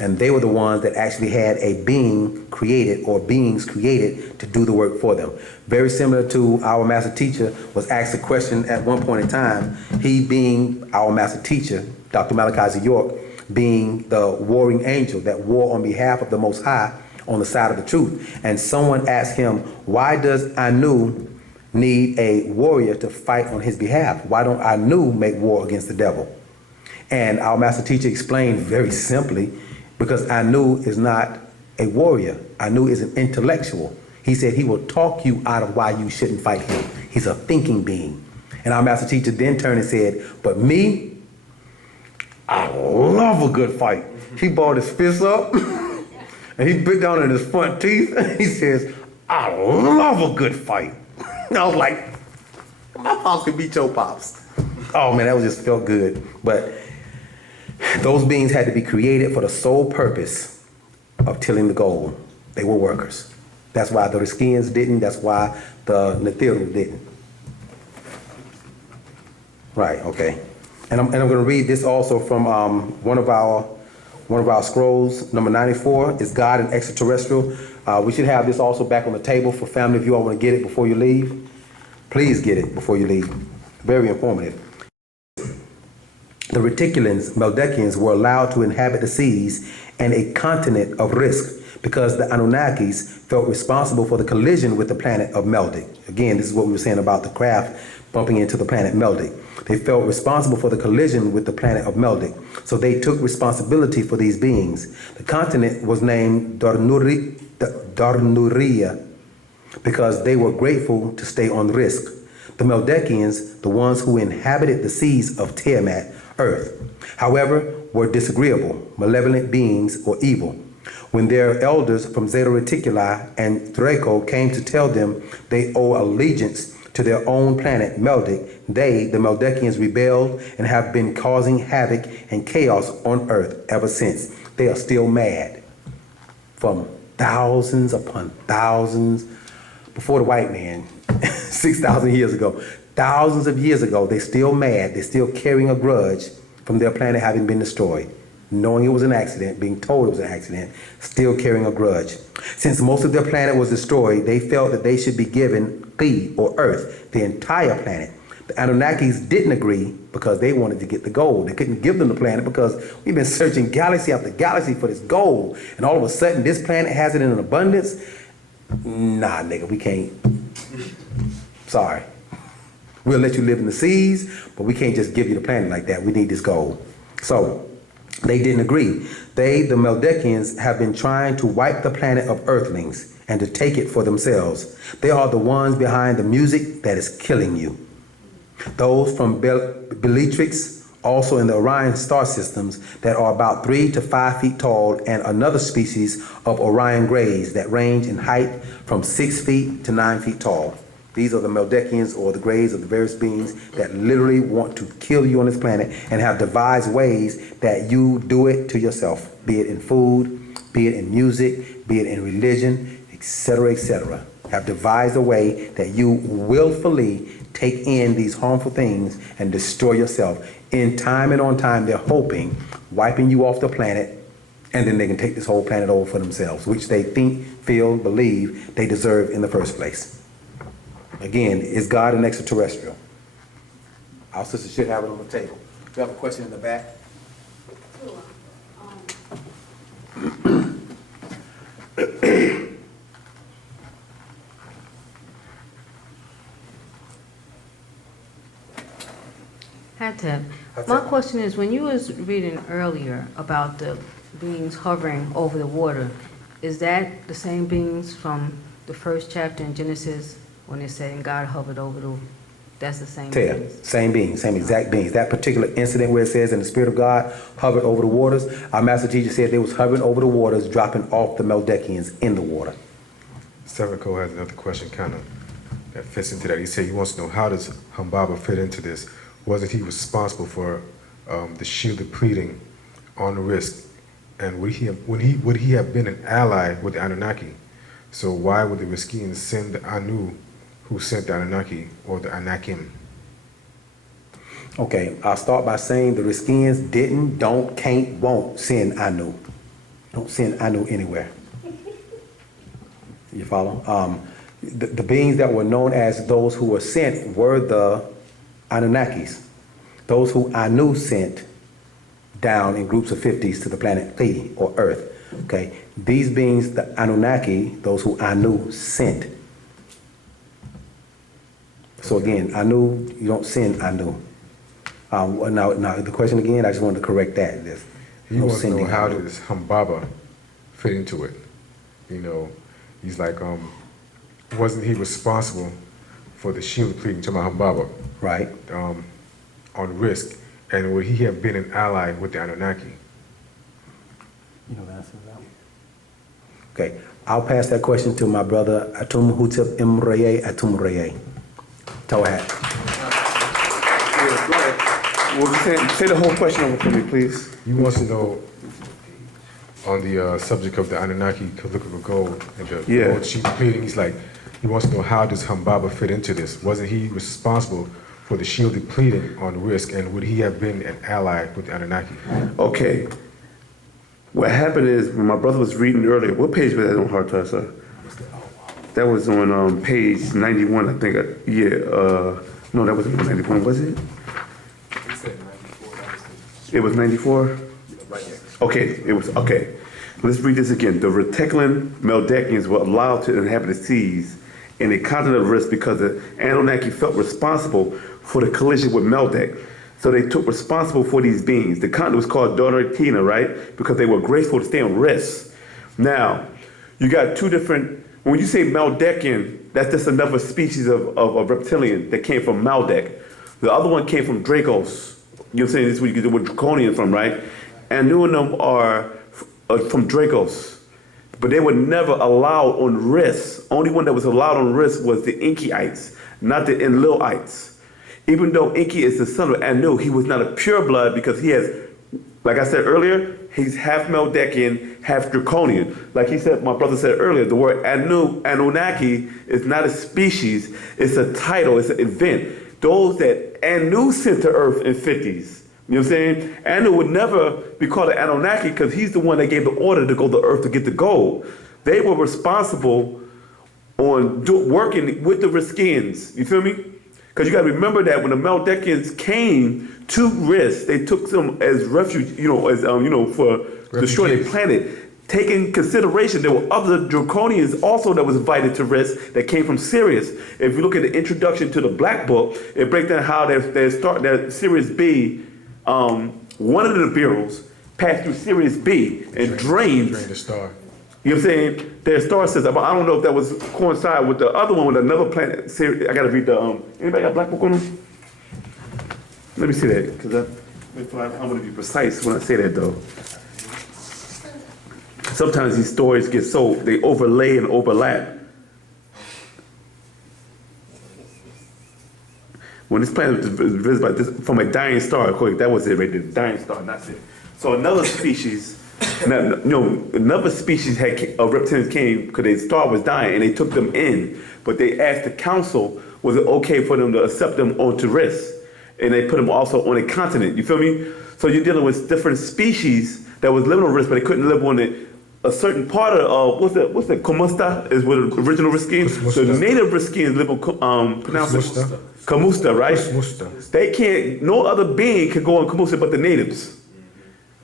And they were the ones that actually had a being created or beings created to do the work for them. Very similar to our master teacher was asked a question at one point in time, he being our master teacher, Dr. Malachi Z. York, being the warring angel that war on behalf of the Most High on the side of the truth. And someone asked him, why does Anu need a warrior to fight on his behalf? Why don't Anu make war against the devil? And our master teacher explained very simply, because Anu is not a warrior. Anu is an intellectual. He said he will talk you out of why you shouldn't fight him. He's a thinking being. And our master teacher then turned and said, but me, I love a good fight. He balled his fist up and he bit down in his front teeth. He says, I love a good fight. And I was like, my pops could beat your pops. Oh man, that was just felt good. But those beings had to be created for the sole purpose of tilling the gold. They were workers. That's why the Rizqians didn't. That's why the Nethiru didn't. Right, okay. And I'm going to read this also from one of our scrolls, number 94, is God and Extraterrestrial. We should have this also back on the table for family if you all want to get it before you leave. Please get it before you leave. Very informative. The Reticulans, Meldekians, were allowed to inhabit the seas and a continent of Rizq because the Anunnakis felt responsible for the collision with the planet of Meldic. Again, this is what we were saying about the craft bumping into the planet Meldic. They felt responsible for the collision with the planet of Meldic, so they took responsibility for these beings. The continent was named Darnuria because they were grateful to stay on Rizq. The Meldekians, the ones who inhabited the seas of Tiamat, Earth, however, were disagreeable, malevolent beings, or evil. When their elders from Zeta Reticuli and Draco came to tell them they owe allegiance to their own planet, Meldic, they, the Meldekians, rebelled and have been causing havoc and chaos on Earth ever since. They are still mad. From thousands upon thousands, before the white man, 6,000 years ago, thousands of years ago, they're still mad. They're still carrying a grudge from their planet having been destroyed. Knowing it was an accident, being told it was an accident, still carrying a grudge. Since most of their planet was destroyed, they felt that they should be given Qi, or Earth, the entire planet. The Anunnakis didn't agree because they wanted to get the gold. They couldn't give them the planet because we've been searching galaxy after galaxy for this gold, and all of a sudden this planet has it in an abundance. Nah, nigga, we can't. Sorry. We'll let you live in the seas, but we can't just give you the planet like that. We need this gold. So they didn't agree. They, the Meldekians, have been trying to wipe the planet of Earthlings and to take it for themselves. They are the ones behind the music that is killing you. Those from Bellatrix, also in the Orion star systems, that are about 3 to 5 feet tall, and another species of Orion Greys that range in height from 6 feet to 9 feet tall. These are the Meldekians, or the Greys, of the various beings that literally want to kill you on this planet and have devised ways that you do it to yourself, be it in food, be it in music, be it in religion, etc., etc. Have devised a way that you willfully take in these harmful things and destroy yourself. In time and on time, they're hoping, wiping you off the planet, and then they can take this whole planet over for themselves, which they think, feel, believe they deserve in the first place. Again, is God an extraterrestrial? Our sister should have it on the table. We have a question in the back. Had to. Had My to. question is, when you was reading earlier about the beings hovering over the water, is that the same beings from the first chapter in Genesis when it said, and God hovered over the, that's the same Tell, beings? same beings, same exact beings. That particular incident where it says, and the Spirit of God hovered over the waters, our master teacher said they was hovering over the waters, dropping off the Meldekians in the water. Seven Cole has another question kind of that fits into that. He said he wants to know, how does Humbaba fit into this? Wasn't he responsible for the shielded pleading on Rizq? And would he have been an ally with the Anunnaki? So why would the Rizkians send the Anu who sent the Anunnaki, or the Anakim? Okay, I'll start by saying the Rizkians didn't, don't, can't, won't send Anu. Don't send Anu anywhere. You follow? The beings that were known as those who were sent were the Anunnakis. Those who Anu sent down in groups of 50s to the planet Pleiadi, or Earth. Okay, these beings, the Anunnaki, those who Anu sent. So again, Anu, you don't send Anu. Now the question again, I just wanted to correct that. There's He no wants to know, sending how Anu. does Humbaba fit into it? You know, he's like, wasn't he responsible for the shielded pleading to Humbaba Right. on Rizq? And would he have been an ally with the Anunnaki? You know the answer to that one? Okay, I'll pass that question to my brother Atum Hutep Imreye Atum Reye. Tawad. Yeah, go ahead. Well, say the whole question over for me, please. He wants to know on the subject of the Anunnaki calligraphical gold and the Yeah. gold sheet pleading. He's like, he wants to know, how does Humbaba fit into this? Wasn't he responsible for the shielded pleading on Rizq, and would he have been an ally with the Anunnaki? Okay. What happened is, when my brother was reading earlier, what page was that on Heart Touch, sir? That was on page 91, I think. No, that wasn't on 91, was it? It was 94? Okay, it was, okay. Let's read this again. The Reteklan Meldekians were allowed to inhabit the seas in the continent of Rizq because the Anunnaki felt responsible for the collision with Meldek. So they took responsible for these beings. The continent was called Daughter Tina, right? Because they were graceful to stay on Rizq. Now, you got two different, when you say Meldekian, that's just another species of reptilian that came from Maldek. The other one came from Dracos. You know what I'm saying? This is where you get the word draconian from, right? And new of them are from Dracos. But they were never allowed on Rizq. Only one that was allowed on Rizq was the Inkyites, not the Enlilites. Even though Enki is the son of Anu, he was not a pure blood because he has, like I said earlier, he's half Meldekian, half Draconian. Like he said, my brother said earlier, the word Anunnaki is not a species, it's a title, it's an event. Those that Anu sent to Earth in 50s. You know what I'm saying? Anu would never be called an Anunnaki because he's the one that gave the order to go to Earth to get the gold. They were responsible on working with the Rizkians. You feel me? Because you got to remember that when the Meldekians came to Rizq, they took them as refuge, for destroying the planet. Taking consideration, there were other Draconians also that was invited to Rizq that came from Sirius. If you look at the introduction to the Black Book, it breaks down how their Sirius B, one of the Nibiru's passed through Sirius B and drained the star. You know what I'm saying? Their star system. I don't know if that was coincide with the other one with another planet. I gotta read the anybody got Black Book on them? Let me see that, because I want to be precise when I say that though. Sometimes these stories get so they overlay and overlap. When this planet was visited from a dying star, that was it right there, dying star, that's it. So another species. Another species of reptilians came because their star was dying and they took them in. But they asked the council, was it okay for them to accept them onto Rizq? And they put them also on a continent, you feel me? So you're dealing with different species that was living on Rizq, but they couldn't live on a certain part of, what's the Kamusta is what the original Rizkians. So the native Rizkians live on, pronounce it Kamusta, right? Kamusta. They can't, no other being can go on Kamusta but the natives.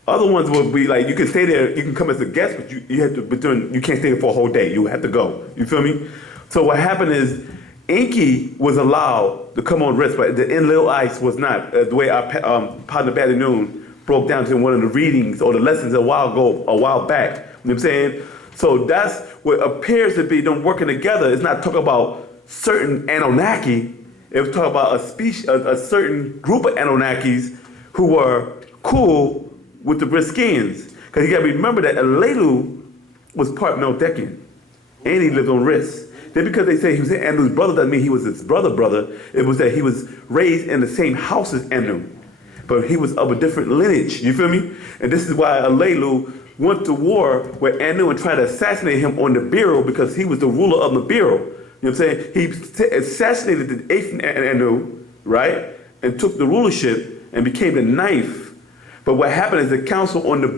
Other ones will be like, you can stay there, you can come as a guest, but you have to, you can't stay there for a whole day. You have to go. You feel me? So what happened is, Inky was allowed to come on Rizq, but the Enlil Ice was not. The way our partner Batty Noon broke down to one of the readings or the lessons a while back. You know what I'm saying? So that's what appears to be them working together. It's not talking about certain Anunnaki. It was talking about a species, a certain group of Anunnakis who were cool with the Rizkians. Because you got to remember that Alelu was part Meldekian, and he lived on Rizq. Then because they say he was Anu's brother doesn't mean he was his brother. It was that he was raised in the same house as Anu, but he was of a different lineage. You feel me? And this is why Alelu went to war with Anu and tried to assassinate him on the Nibiru because he was the ruler of the Nibiru. You know what I'm saying? He assassinated the 8th Anu, right? And took the rulership and became the 9th. But what happened is the council on the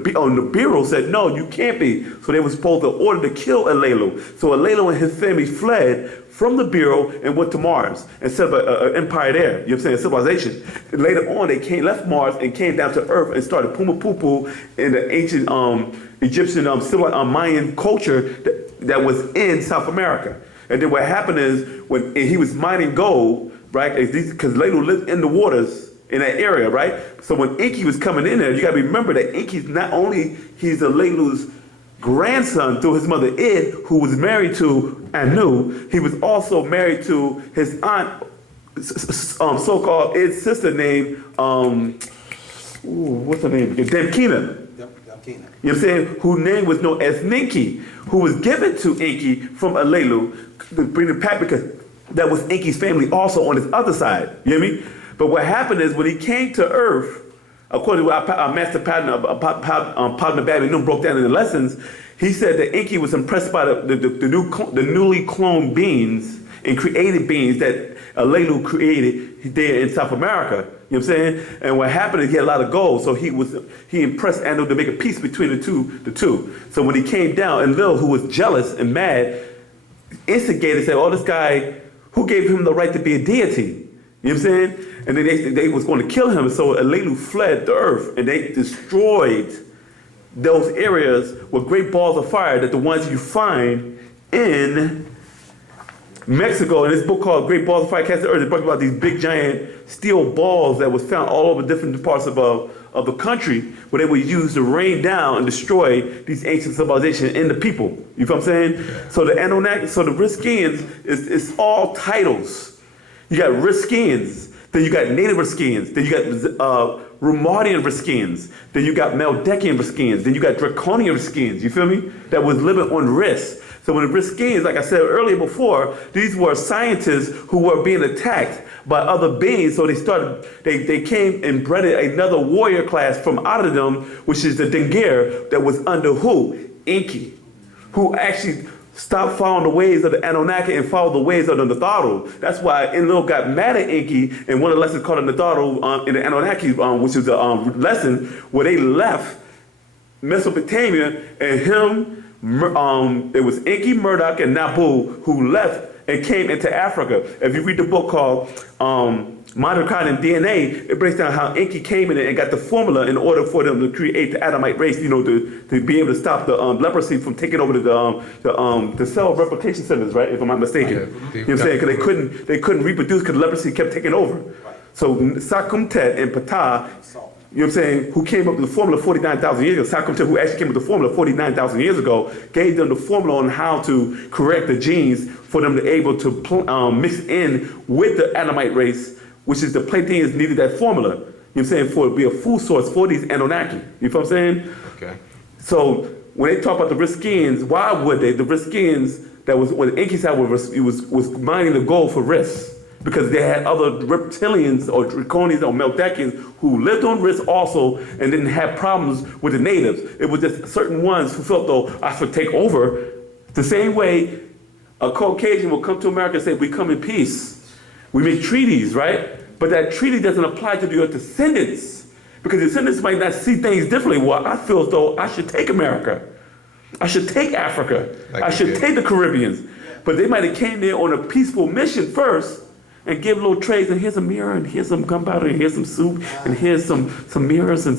bureau said, no, you can't be. So they were supposed to order to kill Alelu. So Alelu and his family fled from the bureau and went to Mars and set up an empire there. You know what I'm saying? Civilization. And later on, they left Mars and came down to Earth and started Pumapupu in the ancient Egyptian Mayan culture that was in South America. And then what happened is when he was mining gold, right? Because Alelu lived in the waters in that area, right? So when Inky was coming in there, you gotta remember that Inky's not only, he's Alelu's grandson through his mother Id, who was married to Anu, he was also married to his aunt, so-called Id's sister named, what's her name? Damkina. Damkina. You know what I'm saying? Whose name was known as Ninki, who was given to Inky from Alelu to bring the pack because that was Inky's family also on his other side. You hear me? But what happened is when he came to Earth, according to what our master partner Babylon broke down in the lessons, he said that Inky was impressed by the newly cloned beings and created beings that Alelu created there in South America. You know what I'm saying? And what happened is he had a lot of gold, so he impressed Anu to make a peace between the two. So when he came down, and Lil, who was jealous and mad, instigated, said, "Oh, this guy, who gave him the right to be a deity?" You know what I'm saying? And then they was going to kill him. So Alelu fled the earth and they destroyed those areas with great balls of fire that the ones you find in Mexico. In this book called Great Balls of Fire Cast the Earth, they talk about these big giant steel balls that was found all over different parts of the country where they were used to rain down and destroy these ancient civilizations and the people. You know what I'm saying? So the Anunnaki, so the Rizkians is all titles. You got Rizkians, then you got native Rizkians, then you got Rumadian Rizkians, then you got Meldekian Rizkians, then you got Draconian Rizkians, you feel me? That was living on Rizq. So when the Rizkians, like I said earlier before, these were scientists who were being attacked by other beings, so they came and bred another warrior class from out of them, which is the Dengir, that was under who? Inky, who actually stopped following the ways of the Anunnaki and followed the ways of the Natharu. That's why Enlil got mad at Inky, and one of the lessons called the Natharu in the Anunnaki, which is a lesson where they left Mesopotamia, and it was Inky, Murdoch, and Nabu who left and came into Africa. If you read the book called Modern Cotton and DNA, it breaks down how Inky came in and got the formula in order for them to create the Adamite race, to be able to stop the leprosy from taking over the cell replication centers, right? If I'm not mistaken. You know what I'm saying? Because they couldn't reproduce because leprosy kept taking over. So Sakumtet and Ptah, you know what I'm saying, who came up with the formula 49,000 years ago, Sakumtet, who actually came up with the formula 49,000 years ago, gave them the formula on how to correct the genes for them to be able to mix in with the Adamite race, which is the Pleiadians needed that formula, you know what I'm saying, for it to be a food source for these Anunnaki. You know what I'm saying? Okay. So when they talk about the Rizkians, why would they? The Rizkians, that was when the Inky side was mining the gold for Rizq, because they had other reptilians or draconians or Meldekians who lived on Rizq also and didn't have problems with the natives. It was just certain ones who felt, though, I should take over. The same way a Caucasian will come to America and say, we come in peace. We make treaties, right? But that treaty doesn't apply to your descendants, because descendants might not see things differently. Well, I feel as though I should take America. I should take Africa. I should take the Caribbeans. But they might have came there on a peaceful mission first and give little trays, and here's a mirror, and here's some gunpowder, and here's some soup, and here's some mirrors, and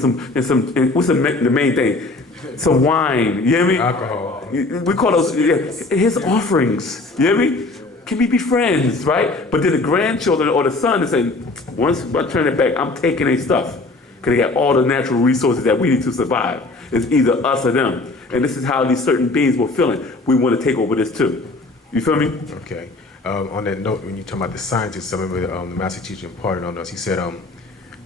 what's the main thing? Some wine. You hear me? Alcohol. We call those his offerings. You hear me? Can we be friends, right? But then the grandchildren or the son is saying, once I turn it back, I'm taking their stuff. Because they got all the natural resources that we need to survive. It's either us or them. And this is how these certain beings were feeling. We want to take over this too. You feel me? Okay. On that note, when you talk about the scientists, I remember the master teacher imparted on us. He said,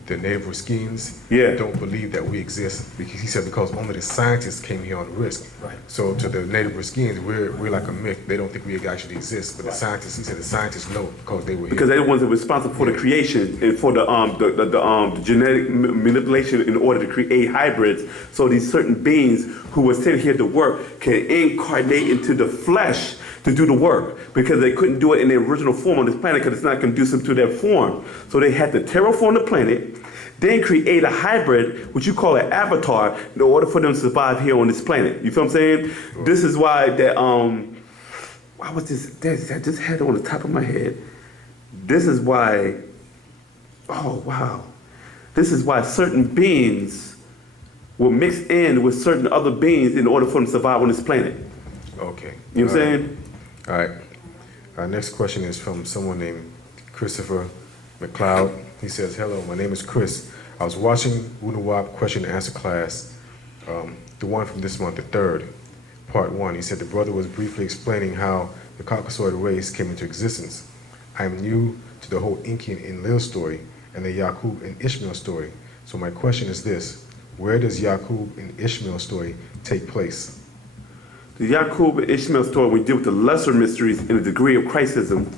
the native Rizqians don't believe that we exist because he said because only the scientists came here on Rizq. Right. So to the native Rizqians, we're like a myth. They don't think we actually exist. But the scientists, he said, the scientists know because they were Because here. they're the ones that are responsible for the creation and for the genetic manipulation in order to create hybrids. So these certain beings who were sent here to work can incarnate into the flesh to do the work because they couldn't do it in their original form on this planet because it's not conducive to their form. So they had to terraform the planet, then create a hybrid, which you call an avatar, in order for them to survive here on this planet. You feel what I'm saying? This is why that, why was this, I just had it on the top of my head. This is why, oh wow. This is why certain beings will mix in with certain other beings in order for them to survive on this planet. Okay. You know what I'm saying? All right. Our next question is from someone named Christopher McLeod. He says, hello, my name is Chris. I was watching Wu-nuwauap question and answer class, the one from this month, the third, part one. He said the brother was briefly explaining how the Caucasoid race came into existence. I am new to the whole Inky and Enlil story and the Yaqub and Ishmael story. So my question is this, where does Yaqub and Ishmael story take place? The Yaqub and Ishmael story, we deal with the lesser mysteries in the degree of Christism,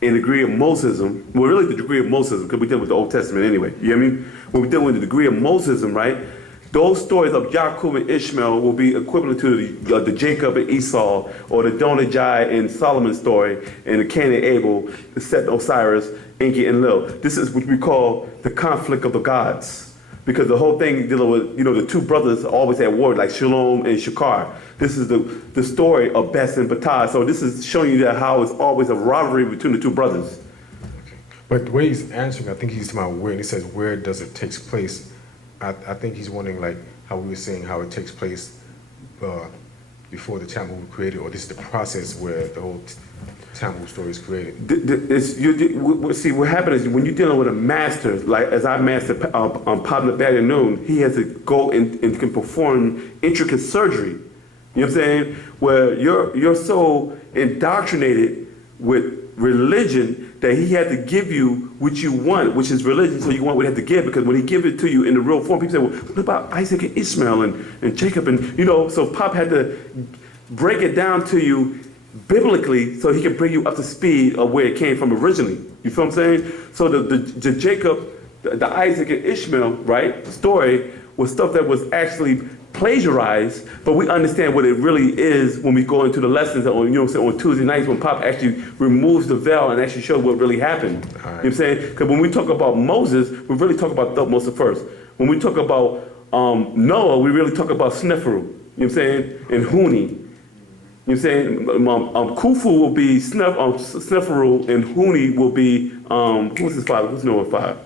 in the degree of Mosism. Well, really the degree of Mosism, because we deal with the Old Testament anyway. You know what I mean? When we deal with the degree of Mosism, right? Those stories of Yaqub and Ishmael will be equivalent to the Jacob and Esau, or the Donijai and Solomon story, and the Cain and Abel, the Set and Osiris, Enki and Lil. This is what we call the conflict of the gods. Because the whole thing dealing with, the two brothers always at war, like Shalom and Shakar. This is the story of Bess and Batah. So this is showing you that how it's always a rivalry between the two brothers. Okay. But the way he's answering, I think he's talking about where, and he says, where does it take place? I think he's wondering, like, how we were saying how it takes place before the Talmud was created, or this is the process where the whole Talmud story is created. See, what happens is when you're dealing with a master, like as I mastered Pablo Noon, he has to go and can perform intricate surgery. You know what I'm saying? Where you're so indoctrinated with religion that he had to give you what you want, which is religion, so you want what he had to give, because when he gives it to you in the real form, people say, well, what about Isaac and Ishmael and Jacob? And, so Pop had to break it down to you biblically so he could bring you up to speed of where it came from originally. You feel what I'm saying? So the Jacob, the Isaac and Ishmael, right, story was stuff that was actually plagiarized, but we understand what it really is when we go into the lessons on, on Tuesday nights when Pop actually removes the veil and actually shows what really happened. Right. You know what I'm saying? Because when we talk about Moses, we really talk about Moses first. When we talk about Noah, we really talk about Sneferu. You know what I'm saying? And Huni. You know what I'm saying? Khufu will be Sneferu, and Huni will be, who's his father? Who's Noah's father?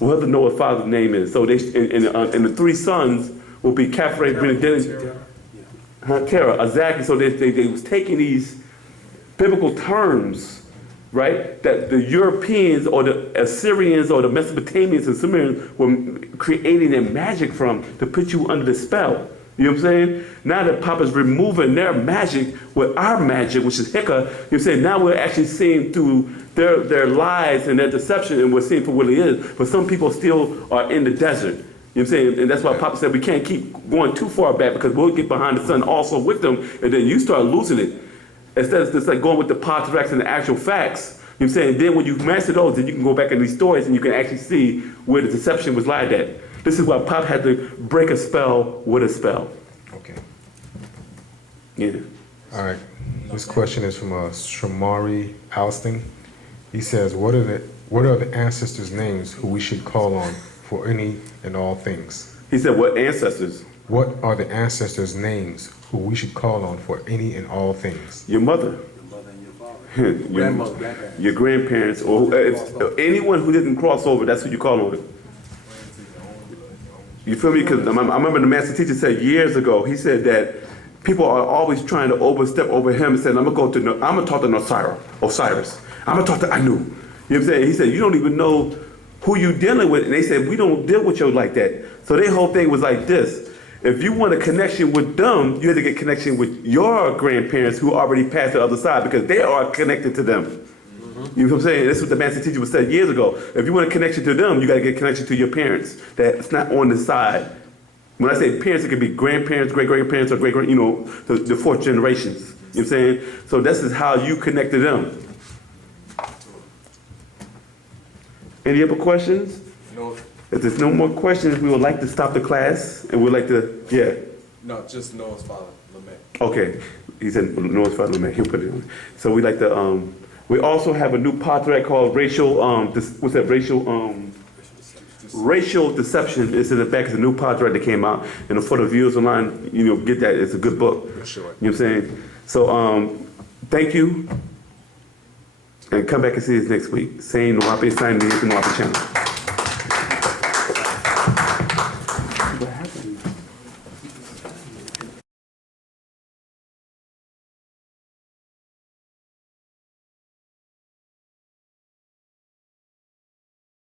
Whoever Noah's father's name is. So they, and the three sons will be Kafre, Benedin, Terah, exactly. So they was taking these biblical terms, right, that the Europeans or the Assyrians or the Mesopotamians and Sumerians were creating their magic from to put you under the spell. You know what I'm saying? Now that Papa's removing their magic with our magic, which is Hika, you know what I'm saying? Now we're actually seeing through their lies and their deception, and we're seeing for what it is. But some people still are in the desert. You know what I'm saying? And that's why Papa said we can't keep going too far back, because we'll get behind the sun also with them, and then you start losing it. Instead of just like going with the patriarchs and the actual facts. You know what I'm saying? Then when you master those, then you can go back in these stories and you can actually see where the deception was lied at. This is why Pop had to break a spell with a spell. Okay. Yeah. All right. This question is from Shamari Alston. He says, what are the ancestors' names who we should call on for any and all things? He said, what ancestors? What are the ancestors' names who we should call on for any and all things? Your mother. Grandmother, grandparents. Your grandparents, or anyone who didn't cross over, that's who you call on. You feel me? Because I remember the master teacher said years ago, he said that people are always trying to overstep over him and saying, I'm gonna talk to Osiris. I'm gonna talk to Anu. You know what I'm saying? He said, you don't even know who you dealing with. And they said, we don't deal with you like that. So their whole thing was like this. If you want a connection with them, you have to get connection with your grandparents who already passed the other side because they are connected to them. You know what I'm saying? This is what the master teacher was said years ago. If you want a connection to them, you got to get connection to your parents. That's not on the side. When I say parents, it could be grandparents, great-grandparents, or the fourth generations. You know what I'm saying? So this is how you connect to them. Any other questions? No, If there's no more questions, we would like to stop the class, and we'd like to, no, just Noah's father, Lamech. Okay. He said Noah's father, man. He'll put it on. So we like to, we also have a new podcast called Racial Deception. It's in the back. It's a new podcast that came out. And for the viewers online, get that. It's a good book. Sure. You know what I'm saying? So, thank you. And come back and see us next week. Same Wu-nuwaupu, signing the Wu-nuwaupu channel.